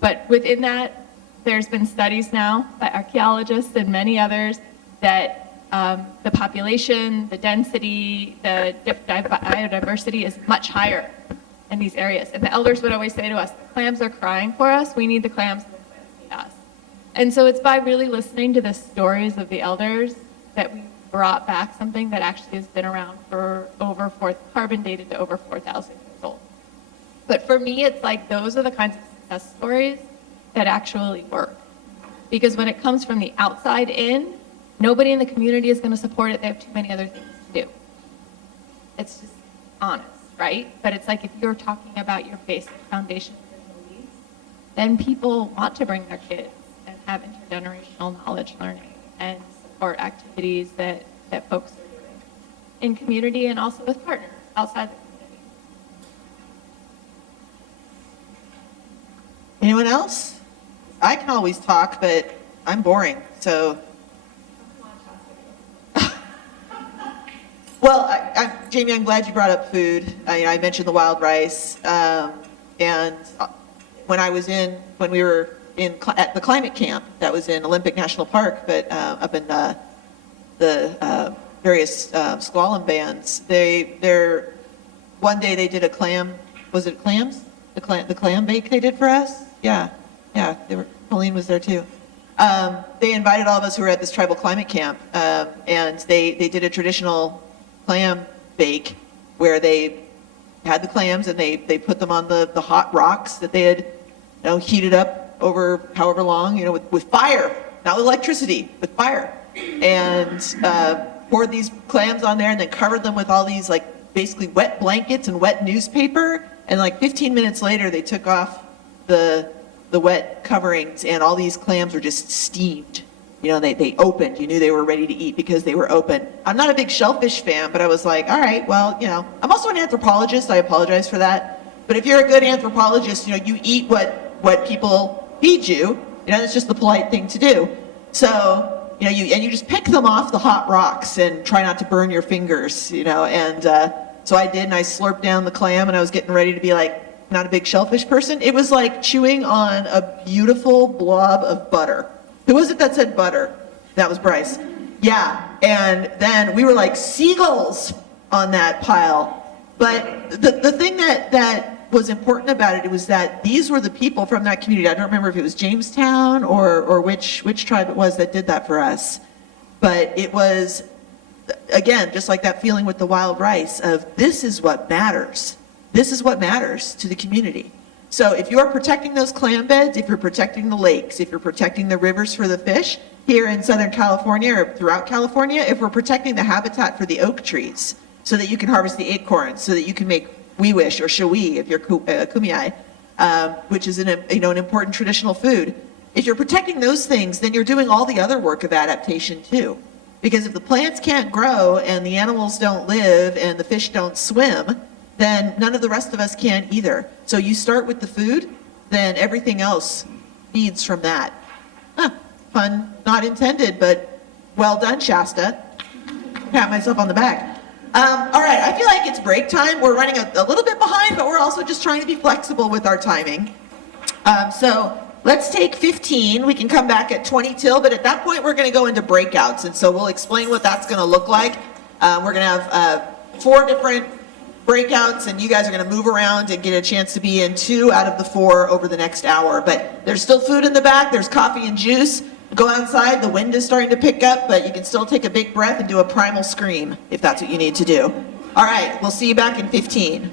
But within that, there's been studies now by archaeologists and many others that the population, the density, the biodiversity is much higher in these areas. And the elders would always say to us, the clams are crying for us, we need the clams, and the clams need us. And so it's by really listening to the stories of the elders that we brought back something that actually has been around for carbon dated to over 4,000 years old. But for me, it's like those are the kinds of success stories that actually work. Because when it comes from the outside in, nobody in the community is going to support it. They have too many other things to do. It's just honest, right? But it's like if you're talking about your basic foundations and beliefs, then people want to bring their kids and have intergenerational knowledge learning and support activities that folks are doing in community and also with partners outside the community. Anyone else? I can always talk, but I'm boring, so. Well, Jamie, I'm glad you brought up food. I mentioned the wild rice, and when we were at the climate camp that was in Olympic National Park, but up in the various squalum bands, one day they did a clam. Was it clams? The clam bake they did for us. Yeah. Colleen was there too. They invited all of us who were at this tribal climate camp, and they did a traditional clam bake where they had the clams and they put them on the hot rocks that they had heated up over however long, with fire. not with electricity, with fire. And poured these clams on there and then covered them with all these like basically wet blankets and wet newspaper. And like 15 minutes later, they took off the wet coverings and all these clams were just steamed. You know, they opened. You knew they were ready to eat because they were open. I'm not a big shellfish fan, but I was like, all right, well, you know, I'm also an anthropologist. I apologize for that. But if you're a good anthropologist, you know, you eat what people feed you. You know, it's just the polite thing to do. So, you know, you just pick them off the hot rocks and try not to burn your fingers, you know. And so I did, and I slurped down the clam, and I was getting ready to be like, not a big shellfish person. It was like chewing on a beautiful blob of butter. Who was it that said butter? That was Bryce. Yeah, and then we were like seagulls on that pile. But the thing that was important about it was that these were the people from that community. I don't remember if it was Jamestown or which tribe it was that did that for us. But it was, again, just like that feeling with the wild rice of this is what matters. This is what matters to the community. So if you're protecting those clam beds, if you're protecting the lakes, if you're protecting the rivers for the fish here in Southern California or throughout California, if we're protecting the habitat for the oak trees so that you can harvest the acorns, so that you can make wiwish or shawi if you're kumeyaay, which is an important traditional food. If you're protecting those things, then you're doing all the other work of adaptation too. Because if the plants can't grow and the animals don't live and the fish don't swim, then none of the rest of us can either. So you start with the food, then everything else feeds from that. Pun not intended, but well done, Shasta. Pat myself on the back. All right, I feel like it's break time. We're running a little bit behind, but we're also just trying to be flexible with our timing. So let's take 15. We can come back at 20 till, but at that point we're going to go into breakouts, and so we'll explain what that's going to look like. We're going to have 4 different breakouts, and you guys are going to move around and get a chance to be in 2 out of the 4 over the next hour. But there's still food in the back. There's coffee and juice. Go outside. The wind is starting to pick up, but you can still take a big breath and do a primal scream if that's what you need to do. All right, we'll see you back in 15.